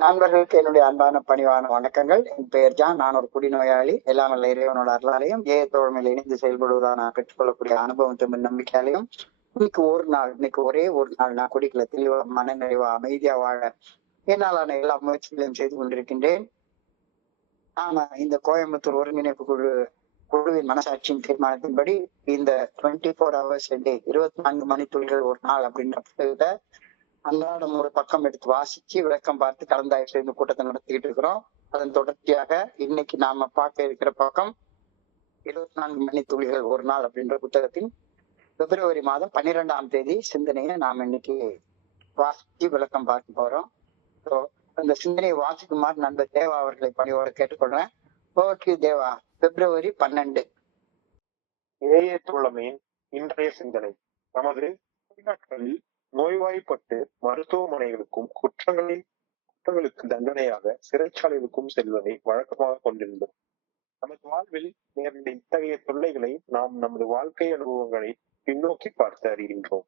நண்பர்களுக்கு என்னுடைய அன்பான பணிவான வணக்கங்கள். என் பெயர் ஜான். நான் ஒரு குடிநோயாளி. எல்லாம் வல்ல இறைவனோட அருளாலையும் ஏ தோழமையில் இணைந்து செயல்படுவதாக நான் பெற்றுக்கொள்ளக்கூடிய அனுபவத்தின் நம்பிக்கையாலையும் இன்னைக்கு ஒரே ஒரு நாள் நான் குடிக்கல, தெளிவா மன நிறைவா அமைதியா வாழ என்னாலான எல்லா முயற்சிகளையும் செய்து கொண்டிருக்கின்றேன். நாம இந்த கோயம்புத்தூர் ஒருங்கிணைப்பு குழுவின் மனசாட்சியின் தீர்மானத்தின்படி இந்த 24 hours a day 24 மணித்துளிகள் ஒரு நாள் அப்படின்ற புத்தகத்தை அன்றாடம் ஒரு பக்கம் எடுத்து வாசிச்சு விளக்கம் பார்த்து கலந்தாய்வு செய்து கூட்டத்தை நடத்திக்கிட்டு இருக்கிறோம். அதன் தொடர்ச்சியாக இன்னைக்கு நாம பார்க்க இருக்கிற பக்கம் 24 மணித்துளிகள் ஒரு நாள் அப்படின்ற புத்தகத்தின் பிப்ரவரி மாதம் 12ஆம் தேதி சிந்தனையை நாம் இன்னைக்கு வாசிச்சு விளக்கம் பார்க்க போறோம். ஸோ அந்த சிந்தனையை வாசிக்குமாறு நண்பர் தேவா அவர்களை பணியோடு கேட்டுக்கொள்றேன். ஓகே தேவா, பிப்ரவரி 12. ஏஏ தோழமையின் இன்றைய சிந்தனை. நமது நாட்களில் நோய்வாய்ப்பட்டு மருத்துவமனைகளுக்கும் குற்றங்களுக்கு தண்டனையாக சிறைச்சாலைகளுக்கும் செல்வதை வழக்கமாக கொண்டிருந்தோம். நமது வாழ்வில் நேர்ந்த இத்தகைய தொல்லைகளை நாம் நமது வாழ்க்கை அனுபவங்களை பின்னோக்கி பார்த்து அறிகின்றோம்.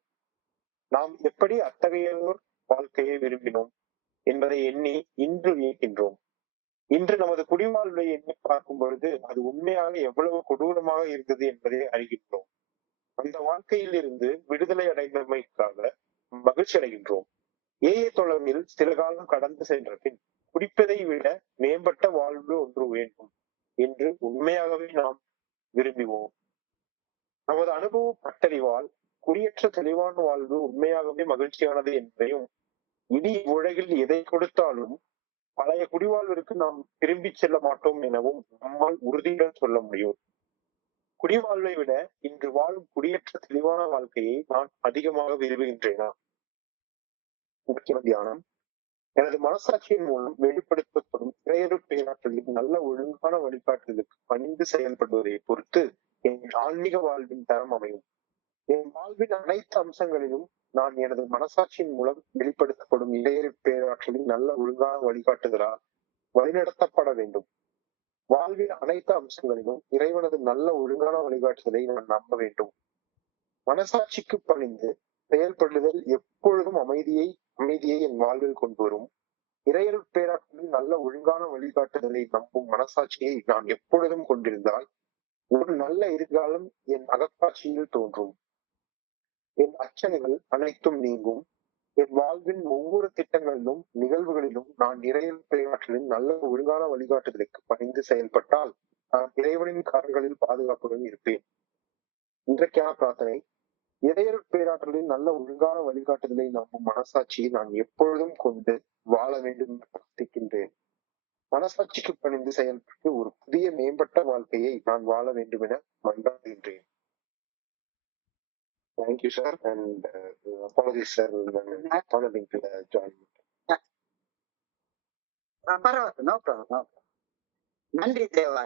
நாம் எப்படி அத்தகையோர் வாழ்க்கையை விரும்பினோம் என்பதை எண்ணி இன்று வியக்கின்றோம். இன்று நமது குடிவாழ்வை எண்ணி பார்க்கும் பொழுது அது உண்மையாக எவ்வளவு கொடூரமாக இருந்தது என்பதை அறிகின்றோம். அந்த வாழ்க்கையில் இருந்து விடுதலை அடைந்தமைக்காக மகிழ்ச்சி அடைகின்றோம். ஏஏ தோழமையில் சில காலம் கடந்து சென்ற பின் குடிப்பதை விட மேம்பட்ட வாழ்வு ஒன்று வேண்டும் என்று உண்மையாகவே நாம் விரும்புவோம். நமது அனுபவ பட்டறிவால் குடியேற்ற தெளிவான வாழ்வு உண்மையாகவே மகிழ்ச்சியானது என்பதையும், இனி உலகில் எதை கொடுத்தாலும் பழைய குடிவாழ்விற்கு நாம் திரும்பி செல்ல மாட்டோம் எனவும் நம்மால் உறுதியுடன் சொல்ல முடியும். குடிவாழ்வை விட இன்று வாழும் குடியேற்ற தெளிவான வாழ்க்கையை நான் அதிகமாக விரும்புகின்றேனா? முக்கிய தியானம். எனது மனசாட்சியின் மூலம் வெளிப்படுத்தப்படும் இறையரு பேராற்றலின் நல்ல ஒழுங்கான வழிகாட்டுதலுக்கு பணிந்து செயல்படுவதை பொறுத்து என் ஆன்மீக வாழ்வின் தரம் அமையும். என் வாழ்வின் அனைத்து அம்சங்களிலும் நான் எனது மனசாட்சியின் மூலம் வெளிப்படுத்தப்படும் இறையரு பேராற்றலின் நல்ல ஒழுங்கான வழிகாட்டுதலால் வழிநடத்தப்பட வேண்டும். வாழ்வின் அனைத்து அம்சங்களிலும் இறைவனது நல்ல ஒழுங்கான வழிகாட்டுதலை நான் நம்ப வேண்டும். மனசாட்சிக்கு பணிந்து செயல்படுதல் எப்பொழுதும் அமைதியை என் வாழ்வில் கொண்டு வரும். இறையருள் பேராற்றலின் நல்ல ஒழுங்கான வழிகாட்டுதலை நம்பும் மனசாட்சியை நான் எப்பொழுதும் கொண்டிருந்தால் ஒரு நல்ல எதிர்காலம் என் அகக்காட்சியில் தோன்றும். என் அச்சனைகள் அனைத்தும் நீங்கும். என் வாழ்வின் ஒவ்வொரு திட்டங்களிலும் நிகழ்வுகளிலும் நான் இறையருள் பேராற்றலின் நல்ல ஒழுங்கான வழிகாட்டுதலுக்கு பணிந்து செயல்பட்டால் நான் இறைவனின் காரங்களில் பாதுகாப்புடன் இருப்பேன். இன்றைக்கான பிரார்த்தனை. இறையருள் பேராற்றலின் நல்ல ஒழுங்கான வழிகாட்டுதலை நம்பும் மனசாட்சியை நான் எப்பொழுதும் கொண்டு வாழ வேண்டும் என்று பிரார்த்திக்கின்றேன். மனசாட்சிக்கு பணிந்து செயல்பட்டு ஒரு புதிய மேம்பட்ட வாழ்க்கையை நான் வாழ வேண்டும் என மன்றாடுகின்றேன். Thank you, sir, and apologies, sir, following to join. நன்றி தேவா.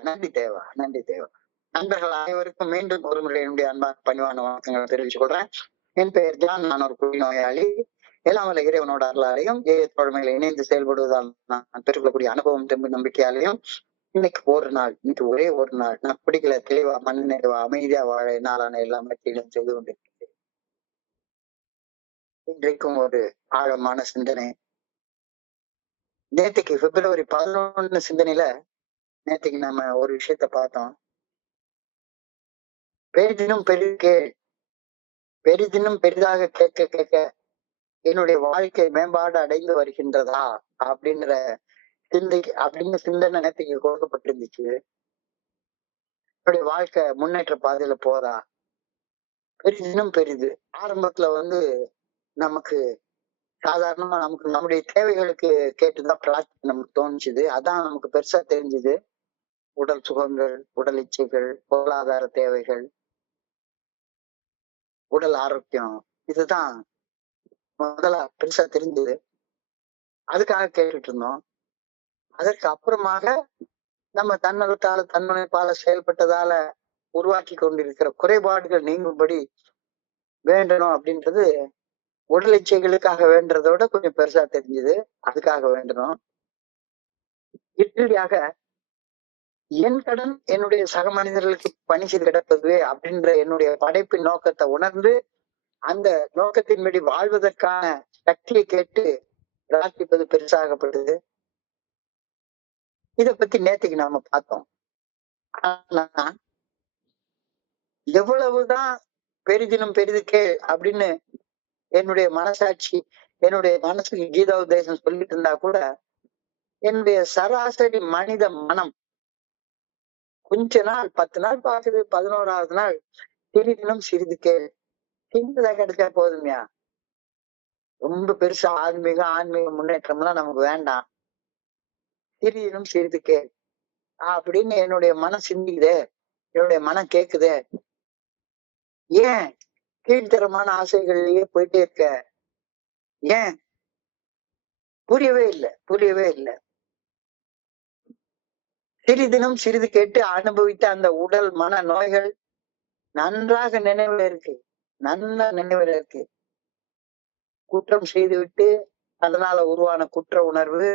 நண்பர்கள் அனைவருக்கும் மீண்டும் ஒரு முறை என்னுடைய அன்பான பணிவான வணக்கங்களை தெரிவித்துக் கொள்றேன். என் பெயர் ஜான். நான் ஒரு குடிநோயாளி. எல்லாம் வல்ல இறைவனோட அருளாலையும் ஏ தோழமைகளை இணைந்து செயல்படுவதால் நான் பெற்றுக்கொள்ளக்கூடிய அனுபவம் தெம்பு நம்பிக்கையாலையும் இன்னைக்கு ஒரே ஒரு நாள் நான் குடிக்கல, தெளிவா மண் நிறைவா அமைதியா வாழ என்னாலான எல்லா முயற்சிகளும் செய்து கொண்டிருக்கிறேன். இன்றைக்கும் ஒரு ஆழமான சிந்தனை. நேற்றுக்கு பிப்ரவரி 11 சிந்தனையில நேற்றுக்கு நம்ம ஒரு விஷயத்த பார்த்தோம். பெரிதினும் பெரிதாக கேட்க என்னுடைய வாழ்க்கை மேம்பாடு அடைந்து வருகின்றதா அப்படின்ற சிந்தனை நேற்றுக்கு கொடுக்கப்பட்டிருந்துச்சு. என்னுடைய வாழ்க்கை முன்னேற்ற பாதையில போதா? பெரிதினும் பெரிது. ஆரம்பத்துல நமக்கு சாதாரணமா நம்முடைய தேவைகளுக்கு கேட்டுதான் பிரார்த்தனை நமக்கு தோணுச்சுது. அதான் நமக்கு பெருசா தெரிஞ்சுது. உடல் சுகங்கள், உடல் இச்சைகள், பொருளாதார தேவைகள், உடல் ஆரோக்கியம், இதுதான் முதல்ல பெருசா தெரிஞ்சது. அதுக்காக கேட்டுட்டு இருந்தோம். அதற்கு அப்புறமாக நம்ம தன்னலத்தால தன்முனைப்பால செயல்பட்டதால உருவாக்கி கொண்டிருக்கிற குறைபாடுகள் நீங்கும்படி வேண்டணும் அப்படின்றது உடல் இச்சைகளுக்காக வேண்டதை விட கொஞ்சம் பெருசா தெரிஞ்சது. அதுக்காக வேண்டணும். இறுதியாக என் கடன் என்னுடைய சக மனிதர்களுக்கு பணி செய்து கிடப்பதுவே அப்படின்ற என்னுடைய படைப்பின் நோக்கத்தை உணர்ந்து அந்த நோக்கத்தின்படி வாழ்வதற்கான சக்தியை கேட்டு பிரார்த்திப்பது பெருசாகப்பட்டது. இத பத்தி நேத்துக்கு நாம பார்த்தோம். ஆனா எவ்வளவுதான் பெரிதினும் பெரிது கேள் அப்படின்னு என்னுடைய மனசாட்சி, என்னுடைய மனசுக்கு கீதோபதேசம் சொல்லிட்டு இருந்தா கூட, என்னுடைய சராசரி மனித மனம் கொஞ்ச நாள் 10 நாள் பாக்குது, 11வது நாள் சிறிதினும் சிறிது கேள், சின்னதா கிடைச்சா போதுமையா, ரொம்ப பெருசா ஆன்மீக முன்னேற்றம் எல்லாம் நமக்கு வேண்டாம், சிறிதினும் சிறிது கேள் அப்படின்னு என்னுடைய மனம் சிந்திக்குதே, என்னுடைய மனம் கேக்குதே. ஏன் கீழ்த்தரமான ஆசைகள்லயே போயிட்டே இருக்க? ஏன்? புரியவே இல்லை, புரியவே இல்லை. சிறிதினும் சிறிது கேட்டு அனுபவித்த அந்த உடல் மன நோய்கள் நன்றாக நினைவுல இருக்கு, நல்ல நினைவுல இருக்கு. குற்றம் செய்துவிட்டு அதனால உருவான குற்ற உணர்வு,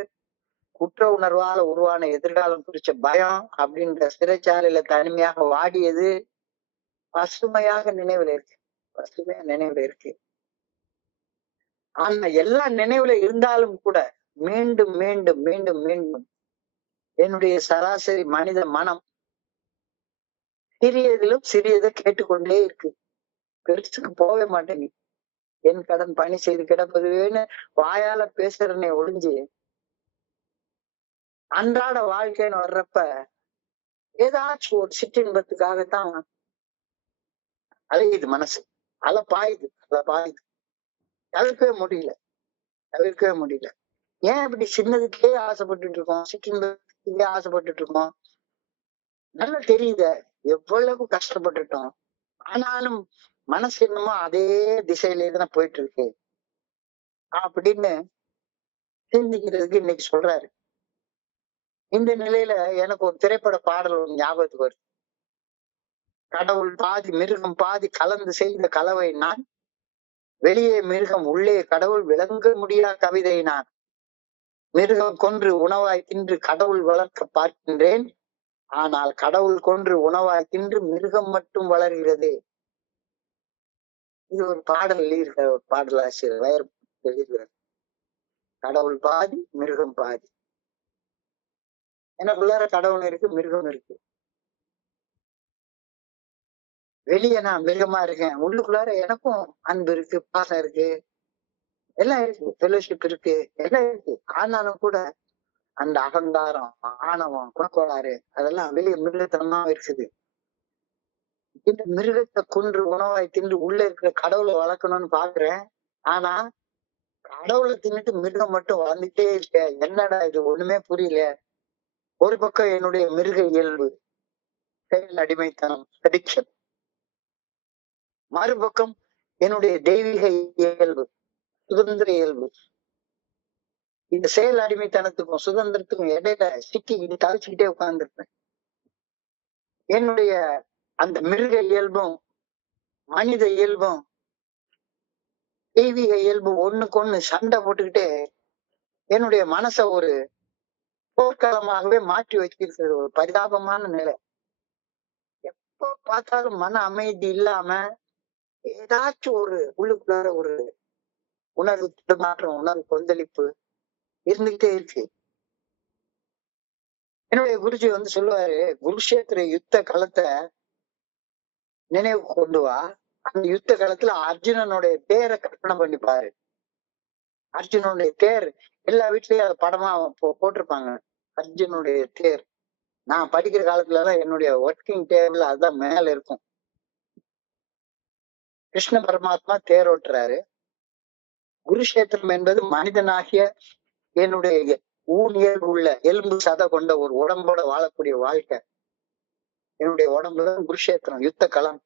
குற்ற உணர்வால உருவான எதிர்காலம் குறிச்ச பயம் அப்படின்ற சிறைச்சாலையில தனிமையாக வாடியது பசுமையாக நினைவுல இருக்கு, பசுமையா நினைவுல இருக்கு. ஆனா எல்லா நினைவுல இருந்தாலும் கூட மீண்டும் மீண்டும் மீண்டும் மீண்டும் என்னுடைய சராசரி மனித மனம் சிறியதிலும் சிறியதை கேட்டுக்கொண்டே இருக்கு, பெருசுக்கு போகவே மாட்டேங்குது. என் கடன் பணி செய்து கிடப்பதுன்னு வாயால பேசுறனே ஒழிஞ்சு, அன்றாட வாழ்க்கைன்னு வர்றப்ப ஏதாச்சும் ஒரு சிற்றின்பத்துக்காகத்தான் அலையுது மனசு, பாயுது, பாயுது. தவிர்க்கவே முடியல, தவிர்க்கவே முடியல. ஏன் இப்படி சின்னதுக்கே ஆசைப்பட்டுட்டு இருக்கோம், சிற்றின்பத்துக்கே ஆசைப்பட்டுட்டு இருக்கோம்? நல்லா தெரியுத எவ்வளவு கஷ்டப்பட்டுட்டோம், ஆனாலும் மனசு என்னமோ அதே திசையிலே தானே போயிட்டு இருக்கு அப்படின்னு சிந்திக்கிறதுக்கு இன்னைக்கு சொல்றாரு. இந்த நிலையில எனக்கு ஒரு திரைப்பட பாடல் ஒரு ஞாபகத்துக்கு வருது. கடவுள் பாதி மிருகம் பாதி கலந்து செய்த கலவை நான், வெளியே மிருகம் உள்ளே கடவுள் விளங்க முடியா கவிதை நான், மிருகம் கொன்று உணவாய் தின்று கடவுள் வளர்க்க பார்க்கின்றேன், ஆனால் கடவுள் கொன்று உணவாய் தின்று மிருகம் மட்டும் வளர்கிறது. இது ஒரு பாடல் இருக்கிற ஒரு பாடலாசிரியர் வயர் எழுதுகிறார். கடவுள் பாதி மிருகம் பாதி. எனக்குள்ளார கடவுள் இருக்கு, மிருகம் இருக்கு. வெளியே நான் மிருகமா இருக்கேன், உள்ளுக்குள்ளார எனக்கும் அன்பு இருக்கு, பாசம் இருக்கு, எல்லாம் இருக்கு, ஃபெலோஷிப் இருக்கு, எல்லாம் இருக்கு. ஆனாலும் கூட அந்த அகங்காரம், ஆணவம், குணக்கோளாறு அதெல்லாம் வெளியே மிருகத்தனமா இருக்குது. இந்த மிருகத்தை கொன்று உணவாய் தின்று உள்ள இருக்கிற கடவுளை வளர்க்கணும்னு பாக்குறேன். ஆனா கடவுளை தின்னுட்டு மிருகம் மட்டும் வளர்ந்துட்டே இருக்க, என்னடா இது ஒண்ணுமே புரியல. ஒரு பக்கம் என்னுடைய மிருக இயல்பு, செயல் அடிமைத்தனம், அடிக்ஷன். மறுபக்கம் என்னுடைய தெய்வீக இயல்பு, சுதந்திர இயல்பு. இந்த செயல் அடிமைத்தனத்துக்கும் சுதந்திரத்துக்கும் இடையில சிக்கிக்கிட்டு தவிச்சுக்கிட்டே உட்கார்ந்துருப்பேன். என்னுடைய அந்த மிருக இயல்பும் மனித இயல்பும் தெய்வீக இயல்பு ஒண்ணுக்கு ஒண்ணு சண்டை போட்டுக்கிட்டே என்னுடைய மனசை ஒரு போர்க்களமாகவே மாற்றி வச்சிருக்கிறது. ஒரு பரிதாபமான நிலை. எப்போ பார்த்தாலும் மன அமைதி இல்லாம ஏதாச்சும் ஒரு உள்ளுக்குள்ளார ஒரு உணர்வு தடுமாற்றம், உணர்வு கொந்தளிப்பு இருந்துகிட்டே இருக்கு. என்னுடைய குருஜி சொல்லுவாரு, குருஷேத்திர யுத்த களத்தை நினைவு கொண்டு வா, அந்த யுத்த காலத்துல அர்ஜுனனுடைய தேரை கற்பனை பண்ணி பாரு. அர்ஜுனனுடைய தேர் எல்லா வீட்லயும் அது படமா போட்டிருப்பாங்க, அர்ஜுனுடைய தேர். நான் படிக்கிற காலத்துல எல்லாம் என்னுடைய ஒர்க்கிங் டேபிள் அதுதான் மேல இருக்கும். கிருஷ்ண பரமாத்மா தேர் ஓட்டுறாரு. குருஷேத்திரம் என்பது மனிதனாகிய என்னுடைய ஊனியல் உள்ள எலும்பு சதை கொண்ட ஒரு உடம்போட வாழக்கூடிய வாழ்க்கை. என்னுடைய உடம்புதான் குருஷேத்திரம், யுத்த களம்.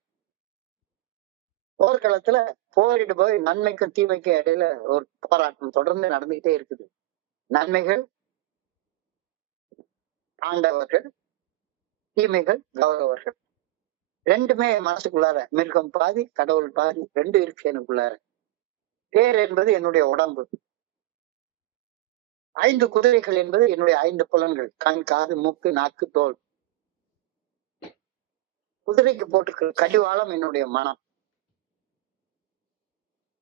போர்க்களத்துல போரிட்டு போய் நன்மைக்கும் தீமைக்கும் இடையில ஒரு போராட்டம் தொடர்ந்து நடந்துகிட்டே இருக்குது. நன்மைகள் ஆண்டவர்கள், தீமைகள் கௌரவர்கள். ரெண்டுமே மனசுக்குள்ளார, மிருகம் பாதி கடவுள் பாதி, ரெண்டு இருக்கு எனக்குள்ளார. தேர் என்பது என்னுடைய உடம்பு, 5 குதிரைகள் என்பது என்னுடைய 5 புலன்கள், கண், காது, மூக்கு, நாக்கு, தோல். குதிரைக்கு போட்டிருக்கிற கடிவாளம் என்னுடைய மனம்,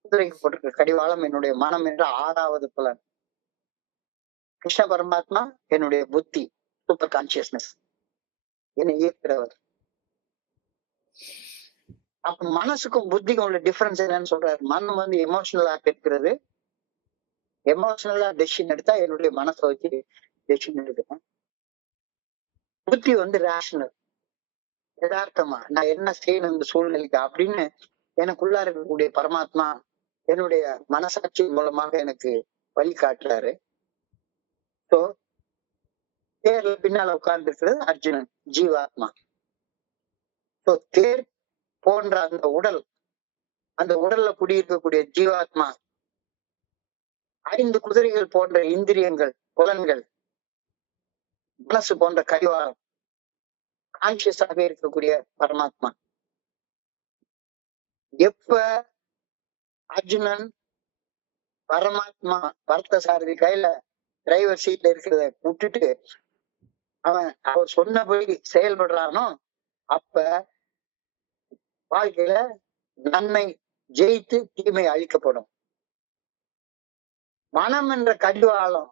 குதிரைக்கு போட்டிருக்கிற கடிவாளம் என்னுடைய மனம் என்ற 6வது புலன். கிருஷ்ண பரமாத்மா என்னுடைய புத்தி, சூப்பர் கான்சியஸ்னஸ் என்னை ஈர்க்கிறவர். அப்ப மனசுக்கும் புத்திக்கும் உள்ள டிஃபரன்ஸ் என்னன்னு சொல்றாரு. மனம் வந்து எமோஷனலா கேட்கிறது. எமோஷனலா டெசிஷன் எடுத்தா என்னுடைய மனசை வச்சு டெசிஷன் எடுக்கிறேன். புத்தி வந்து ரேஷனல், யதார்த்தமா நான் என்ன செய்யணும் இந்த சூழ்நிலைக்கு அப்படின்னு எனக்குள்ளா இருக்கக்கூடிய பரமாத்மா என்னுடைய மனசாட்சி மூலமாக எனக்கு வழி காட்டுறாரு. ஸோ தேர்ல பின்னால உட்கார்ந்து இருக்கிறது அர்ஜுனன், ஜீவாத்மா. ஸோ தேர் போன்ற அந்த உடல்ல குடியிருக்கக்கூடிய ஜீவாத்மா, 5 குதிரைகள் போன்ற இந்திரியங்கள், புலன்கள், மனசு போன்ற கடிவாளம், கான்சியஸாக இருக்கக்கூடிய பரமாத்மா. எப்ப அர்ஜுனன் பரமாத்மா பரத சாரதி கையில டிரைவர் சீட்ல இருக்கிறத விட்டுட்டு அவர் சொன்னபடி செயல்படுறானோ அப்ப வாழ்க்கையில நன்மை ஜெயித்து தீமை அழிக்கப்படும். மனம் என்ற கடிவாளம்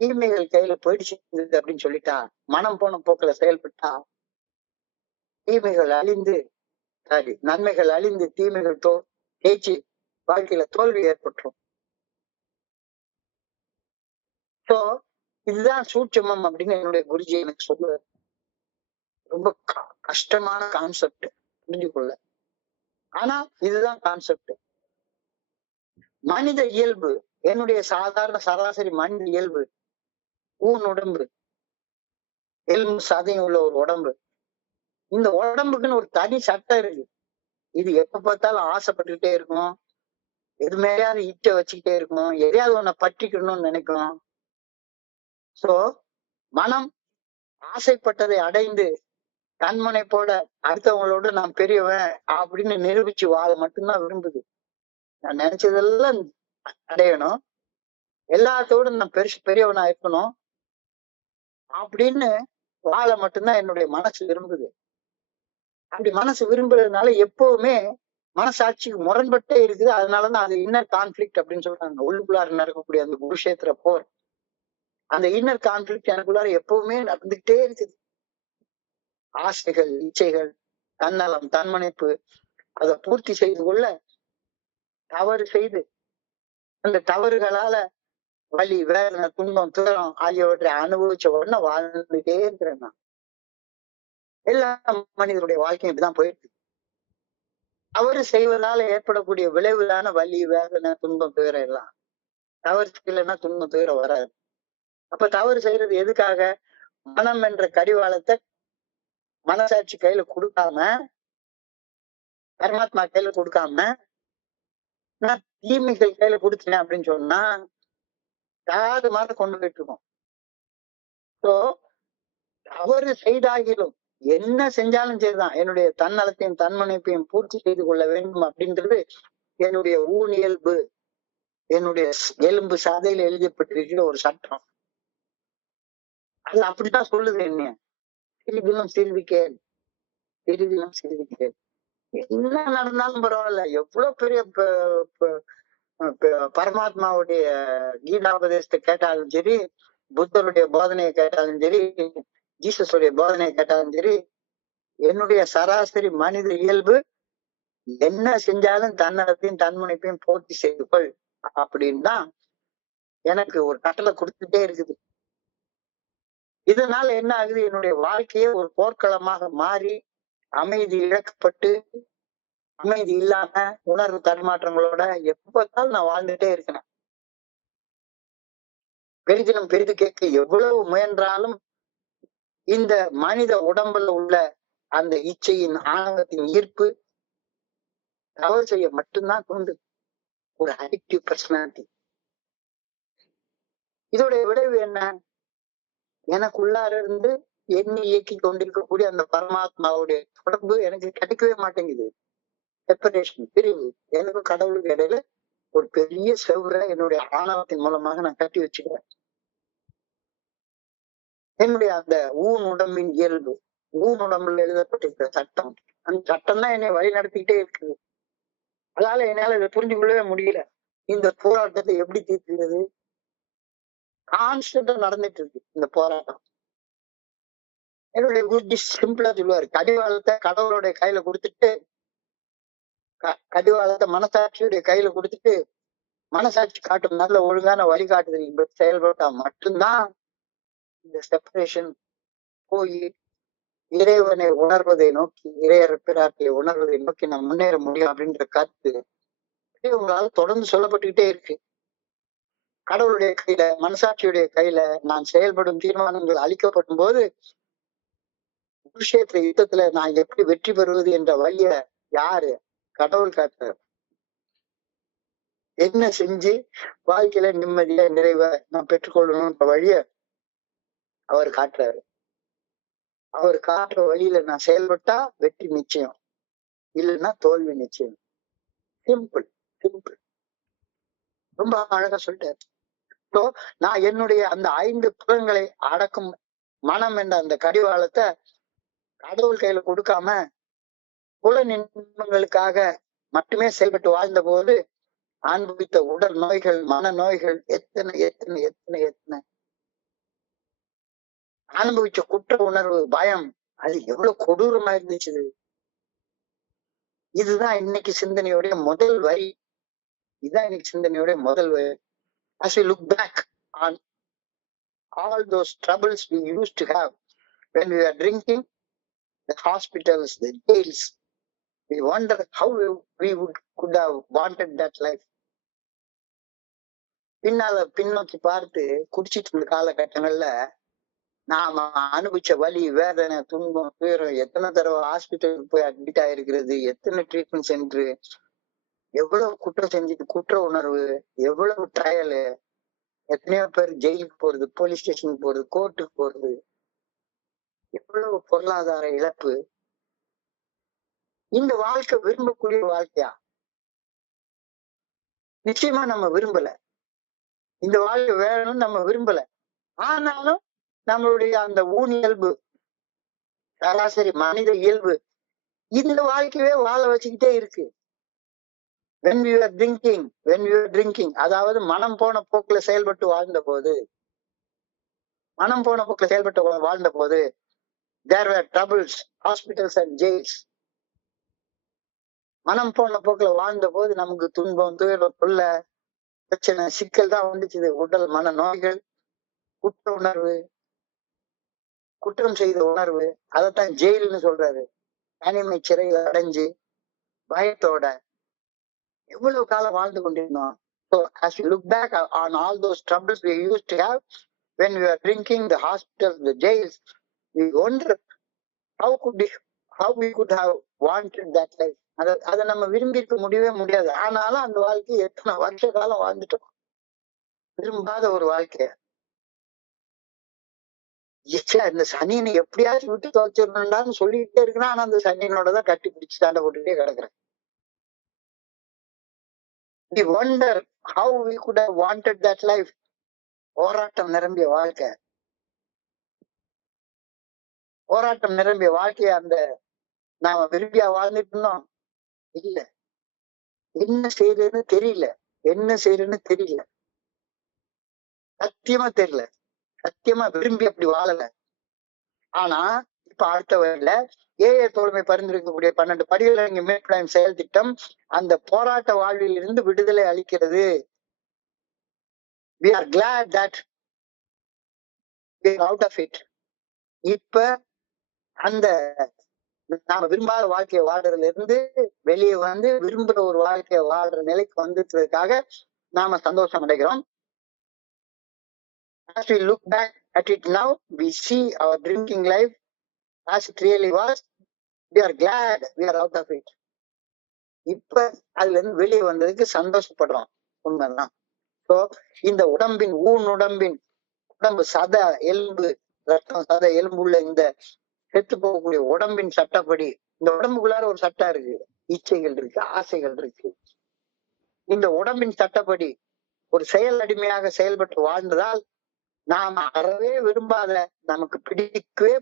தீமைகள் கையில போயிடுச்சு அப்படின்னு சொல்லிட்டா, மனம் போன போக்குல செயல்பட்டா தீமைகள் அழிந்து நன்மைகள் அழிந்து தீமைகள் ஜெயிச்சு வாழ்க்கையில தோல்வி ஏற்பட்டுரும். சோ இதுதான் சூட்சமம் அப்படின்னு என்னுடைய குருஜி எனக்கு சொல்லுவார். ரொம்ப கஷ்டமான கான்செப்ட் புரிஞ்சு கொள்ள. ஆனா இதுதான் கான்செப்ட். மனித இயல்பு, என்னுடைய சாதாரண சராசரி மனித இயல்பு, ஊன் உடம்பு, எலும்பு சதையும் உள்ள ஒரு உடம்பு. இந்த உடம்புக்குன்னு ஒரு தனி சட்டம் இருக்கு. இது எப்ப பார்த்தாலும் ஆசைப்பட்டுக்கிட்டே இருக்கும், எது மேலேயாவது இச்சை வச்சுக்கிட்டே இருக்கும், எதையாவது ஒன்ன பற்றிக்கணும்னு நினைக்கும். சோ மனம் ஆசைப்பட்டதை அடைந்து தன்மனை போல அடுத்தவங்களோட நான் பெரியவன் அப்படின்னு நிரூபிச்சு வாழ மட்டும்தான் விரும்புது. நான் நினைச்சதெல்லாம் அடையணும், எல்லாத்தோட நான் பெரியவனா இருக்கணும் அப்படின்னு வாழ மட்டும்தான் என்னுடைய மனசு விரும்புது. அப்படி மனசு விரும்புறதுனால எப்பவுமே மனசாட்சிக்கு முரண்பட்டே இருக்குது. அதனாலதான் அது இன்னர் கான்ஃபிளிக்ட் அப்படின்னு சொல்றாங்க. உள்ளுக்குள்ளார நடக்கக்கூடிய அந்த குருஷேத்திர போர், அந்த இன்னர் கான்ஃபிளிக்ட் எனக்குள்ளார எப்பவுமே நடந்துகிட்டே இருக்குது. ஆசைகள், இச்சைகள், தன்னலம், தன்மனைப்பு, அதை பூர்த்தி செய்து கொள்ள தவறு செய்து அந்த தவறுகளால வலி, வேதனை, துன்பம், துயரம் ஆகியவற்றை அனுபவிச்ச உடனே வாழ்ந்துட்டே இருக்கிறேன் நான். எல்லா மனிதனுடைய வாழ்க்கையும் இப்படிதான் போயிருக்கு. தவறு செய்வதால ஏற்படக்கூடிய விளைவுதான வலி, வேதனை, துன்பம், துயரம் எல்லாம். தவறு செய்யலைன்னா துன்பம், துயரம் வராது. அப்ப தவறு செய்யறது எதுக்காக? மனம் என்ற கடிவாளத்தை மனசாட்சி கையில கொடுக்காம, பரமாத்மா கையில கொடுக்காம நான் தீமைகள் கையில கொடுத்தேன் அப்படின்னு சொன்னா யாரு மாதிரி கொண்டு போயிட்டு இருக்கோம். சோ தவறு செய்தாகிலும் என்ன செஞ்சாலும் சரிதான், என்னுடைய தன்னலத்தையும் தன்மனைப்பையும் பூர்த்தி செய்து கொள்ள வேண்டும் அப்படின்றது என்னுடைய ஊனியல்பு, என்னுடைய எலும்பு சாதையில எழுதப்பட்டிருக்கிற ஒரு சட்டம். அது அப்படித்தான் சொல்லுது. என்ன சிறிதிலும் சிறிது கேள், சிறிதிலும் சிறிது கேள். என்ன நடந்தாலும் பரவாயில்ல, எவ்வளவு பெரிய பரமாத்மாவுடைய கீதாபதேசத்தை கேட்டாலும் சரி, புத்தருடைய போதனையை கேட்டாலும் சரி, ஜீசஸுடைய போதனையை கேட்டாலும் சரி, என்னுடைய சராசரி மனித இயல்பு என்ன செஞ்சாலும் தன்னலத்தையும் தன்முனைப்பையும் பூர்த்தி செய்து கொள் அப்படின்னு தான் எனக்கு ஒரு கட்டளை கொடுத்துட்டே இருக்குது. இதனால என்ன ஆகுது? என்னுடைய வாழ்க்கையே ஒரு போர்க்களமாக மாறி அமைதி இழக்கப்பட்டு, அமைதி இல்லாம உணர்வு தடுமாற்றங்களோட எப்ப பார்த்தாலும் நான் வாழ்ந்துட்டே இருக்கிறேன். பெரிதினம் பெரிது கேட்க எவ்வளவு முயன்றாலும் இந்த மனித உடம்புல உள்ள அந்த இச்சையின் ஆணவத்தின் ஈர்ப்பு தவறு செய்ய மட்டும்தான் தூண்டு. ஒரு அடிக்டிவ் பர்சனாலிட்டி. இதோடைய விளைவு என்ன? எனக்குள்ளார இருந்து எண்ணி இயக்கி கொண்டிருக்கக்கூடிய அந்த பரமாத்மாவுடைய தொடர்பு எனக்கு கிடைக்கவே மாட்டேங்குது. செப்பரேஷன், பிரிவு. எனக்கு கடவுளுக்கு இடையில ஒரு பெரிய செவ்வரை என்னுடைய ஆணவத்தின் மூலமாக நான் கட்டி வச்சுக்கிறேன். என்னுடைய அந்த ஊன் உடம்பின் இயல்பு, ஊன் உடம்புல எழுதப்பட்டிருக்கிற சட்டம், அந்த சட்டம் தான் என்னை வழி நடத்திக்கிட்டே இருக்குது. அதனால என்னால இதை புரிஞ்சு கொள்ளவே முடியல. இந்த போராட்டத்தை எப்படி தீர்க்கிறது? கான்ஸ்டன்டா நடந்துட்டு இருக்கு இந்த போராட்டம். என்னுடைய குருஜி சிம்பிளா சொல்லுவாரு, கடிவாளத்தை கடவுளுடைய கையில கொடுத்துட்டு, கடிவாளத்தை மனசாட்சியுடைய கையில கொடுத்துட்டு, மனசாட்சி காட்டும் நல்ல ஒழுங்கான வழிகாட்டுதல் செயல்பட்டா மட்டும்தான் இந்த செப்பரேஷன் போய் இறைவனை உணர்வதை நோக்கி, இறையற்பிராட்டியை உணர்வதை நோக்கி நாம் முன்னேற முடியும் அப்படின்ற கருத்து உங்களால தொடர்ந்து சொல்லப்பட்டுக்கிட்டே இருக்கு. கடவுளுடைய கையில, மனசாட்சியுடைய கையில நான் செயல்படும் தீர்மானங்கள் அளிக்கப்படும் போது குருஷேத்திர யுத்தத்துல நான் எப்படி வெற்றி பெறுவது என்ற வழிய யாரு? கடவுள் காட்டுறாரு. என்ன செஞ்சு வாழ்க்கையில நிம்மதியா நிறைவா நான் பெற்றுக்கொள்ளணும்ன்ற வழிய அவர் காட்டுறாரு. அவர் காட்டுற வழியில நான் செயல்பட்டா வெற்றி நிச்சயம், இல்லைன்னா தோல்வி நிச்சயம். Simple simple. ரொம்ப அழகா சொல்லிட்டாரு. ஸோ நான் என்னுடைய அந்த 5 புலன்களை அடக்கும் மனம் என்ற அந்த கடிவாளத்தை கடவுள் கையில கொடுக்காம புல இன்பங்களுக்காக மட்டுமே செயல்பட்டு வாழ்ந்த போது அனுபவித்த உடல் நோய்கள், மன நோய்கள் எத்தனை எத்தனை எத்தனை எத்தனை, அனுபவிச்ச குற்ற உணர்வு, பயம், அது எவ்வளவு கொடூரமா இருந்துச்சு. இதுதான் இன்னைக்கு சிந்தனையுடைய முதல் வரி. இதுதான் இன்னைக்கு சிந்தனையுடைய முதல் வரி. As we look back on all those troubles we used to have when we were drinking, the hospitals, the jails, we wonder how we could have wanted that life. பின்னோக்கி பார்த்து குடிச்சிட்டு இருந்த காலகட்டங்கள்ல நாம அனுபவிச்ச வலி, வேதனை, துன்பம், துயரம், எத்தனை தடவை ஹாஸ்பிட்டலுக்கு போய் அட்மிட் ஆயிருக்கிறது, எத்தனை ட்ரீட்மெண்ட் சென்டர், எவ்வளவு குற்றம் செஞ்சுட்டு குற்ற உணர்வு, எவ்வளவு ட்ரையலு, எத்தனையோ பேர் ஜெயிலுக்கு போறது, போலீஸ் ஸ்டேஷனுக்கு போறது, கோர்ட்டுக்கு போறது, எவ்வளவு பொருளாதார இழப்பு. இந்த வாழ்க்கை விரும்பக்கூடிய வாழ்க்கையா? நிச்சயமா நம்ம விரும்பல. இந்த வாழ்க்கை வேணும்னு நம்ம விரும்பல. ஆனாலும் நம்மளுடைய அந்த இயல்பு, சராசரி மனித இயல்பு இந்த வாழ்க்கையே வாழ வச்சுக்கிட்டே இருக்கு. when we were drinking, அதாவது மனம் போன போக்குல செயல்பட்டு வாழ்ந்த போது, there were troubles, hospitals and jails. மனம் போன போக்குல வாழ்ந்த போது நமக்கு துன்பம், துயரம், தொல்லை, பிரச்சனை, சிக்கல் தான் வந்துச்சு. உடல் மன நோய்கள், குற்ற உணர்வு, குற்றம் செய்த உணர்வு, அதைத்தான் ஜெயில்னு சொல்றாரு. தனிமை சிறையில் அடைஞ்சு பயத்தோட எவ்வளவு காலம் வாழ்ந்து கொண்டிருந்தோம். So as we look back on all those troubles we used to have when we were drinking, the hospitals, the jails, we wonder how we could have wanted that life. அதை நம்ம விரும்பி இருக்க முடியவே முடியாது. ஆனாலும் அந்த வாழ்க்கையை எத்தனை வருஷ காலம் வாழ்ந்துட்டோம், விரும்பாத ஒரு வாழ்க்கைய. இந்த சனியனை எப்படியாச்சும் விட்டு துவைச்சிடணும்டான்னு சொல்லிட்டே இருக்கிறான். ஆனா அந்த சனியனோட தான் கட்டி பிடிச்சு சண்டை போட்டுட்டே கிடக்குறேன். We wonder how we could have wanted that life. போராட்டம் நிரம்பிய வாழ்க்கை, போராட்டம் நிரம்பிய வாழ்க்கைய அந்த நாம விரும்பியா வாழ்ந்துட்டு இருந்தோம். இல்ல, என்ன செய்யறதுன்னு தெரியல, சத்தியமா தெரியல, சத்தியமா விரும்பி அப்படி வாழல. ஆனா இப்ப அடுத்த வரையில ஏஏ தோழமை பரிந்துரைக்கக்கூடிய 12 படிகள் இங்க மேற்கொள்ளும் செயல் திட்டம் அந்த போராட்ட வாழ்வில் இருந்து விடுதலை அளிக்கிறது. We are glad that we are out of it. இப்ப அந்த நாம விரும்பாத வாழ்க்கையை வாழ்றதுல இருந்து வெளியே வந்து விரும்புற ஒரு வாழ்க்கையை வாழ்ற நிலைக்கு வந்துட்டதுக்காக நாம சந்தோஷம் அடைகிறோம். As we look back at it now, we see our drinking life as it really was. We are glad we are out of it. இப்ப அதுல இருந்து வெளியே வந்ததுக்கு சந்தோஷப்படுறோம். உண்மைதான். ஸோ இந்த உடம்பின் உடம்பு சத எலும்பு, ரத்தம், சத எலும்புள்ள இந்த செத்து போகக்கூடிய உடம்பின் சட்டப்படி, இந்த உடம்புக்குள்ளார ஒரு சட்டம் இருக்கு, இச்சைகள் இருக்கு, ஆசைகள் இருக்கு. இந்த உடம்பின் சட்டப்படி ஒரு செயல் அடிமையாக செயல்பட்டு வாழ்ந்ததால் நாம அறவே விரும்பாத, நமக்கு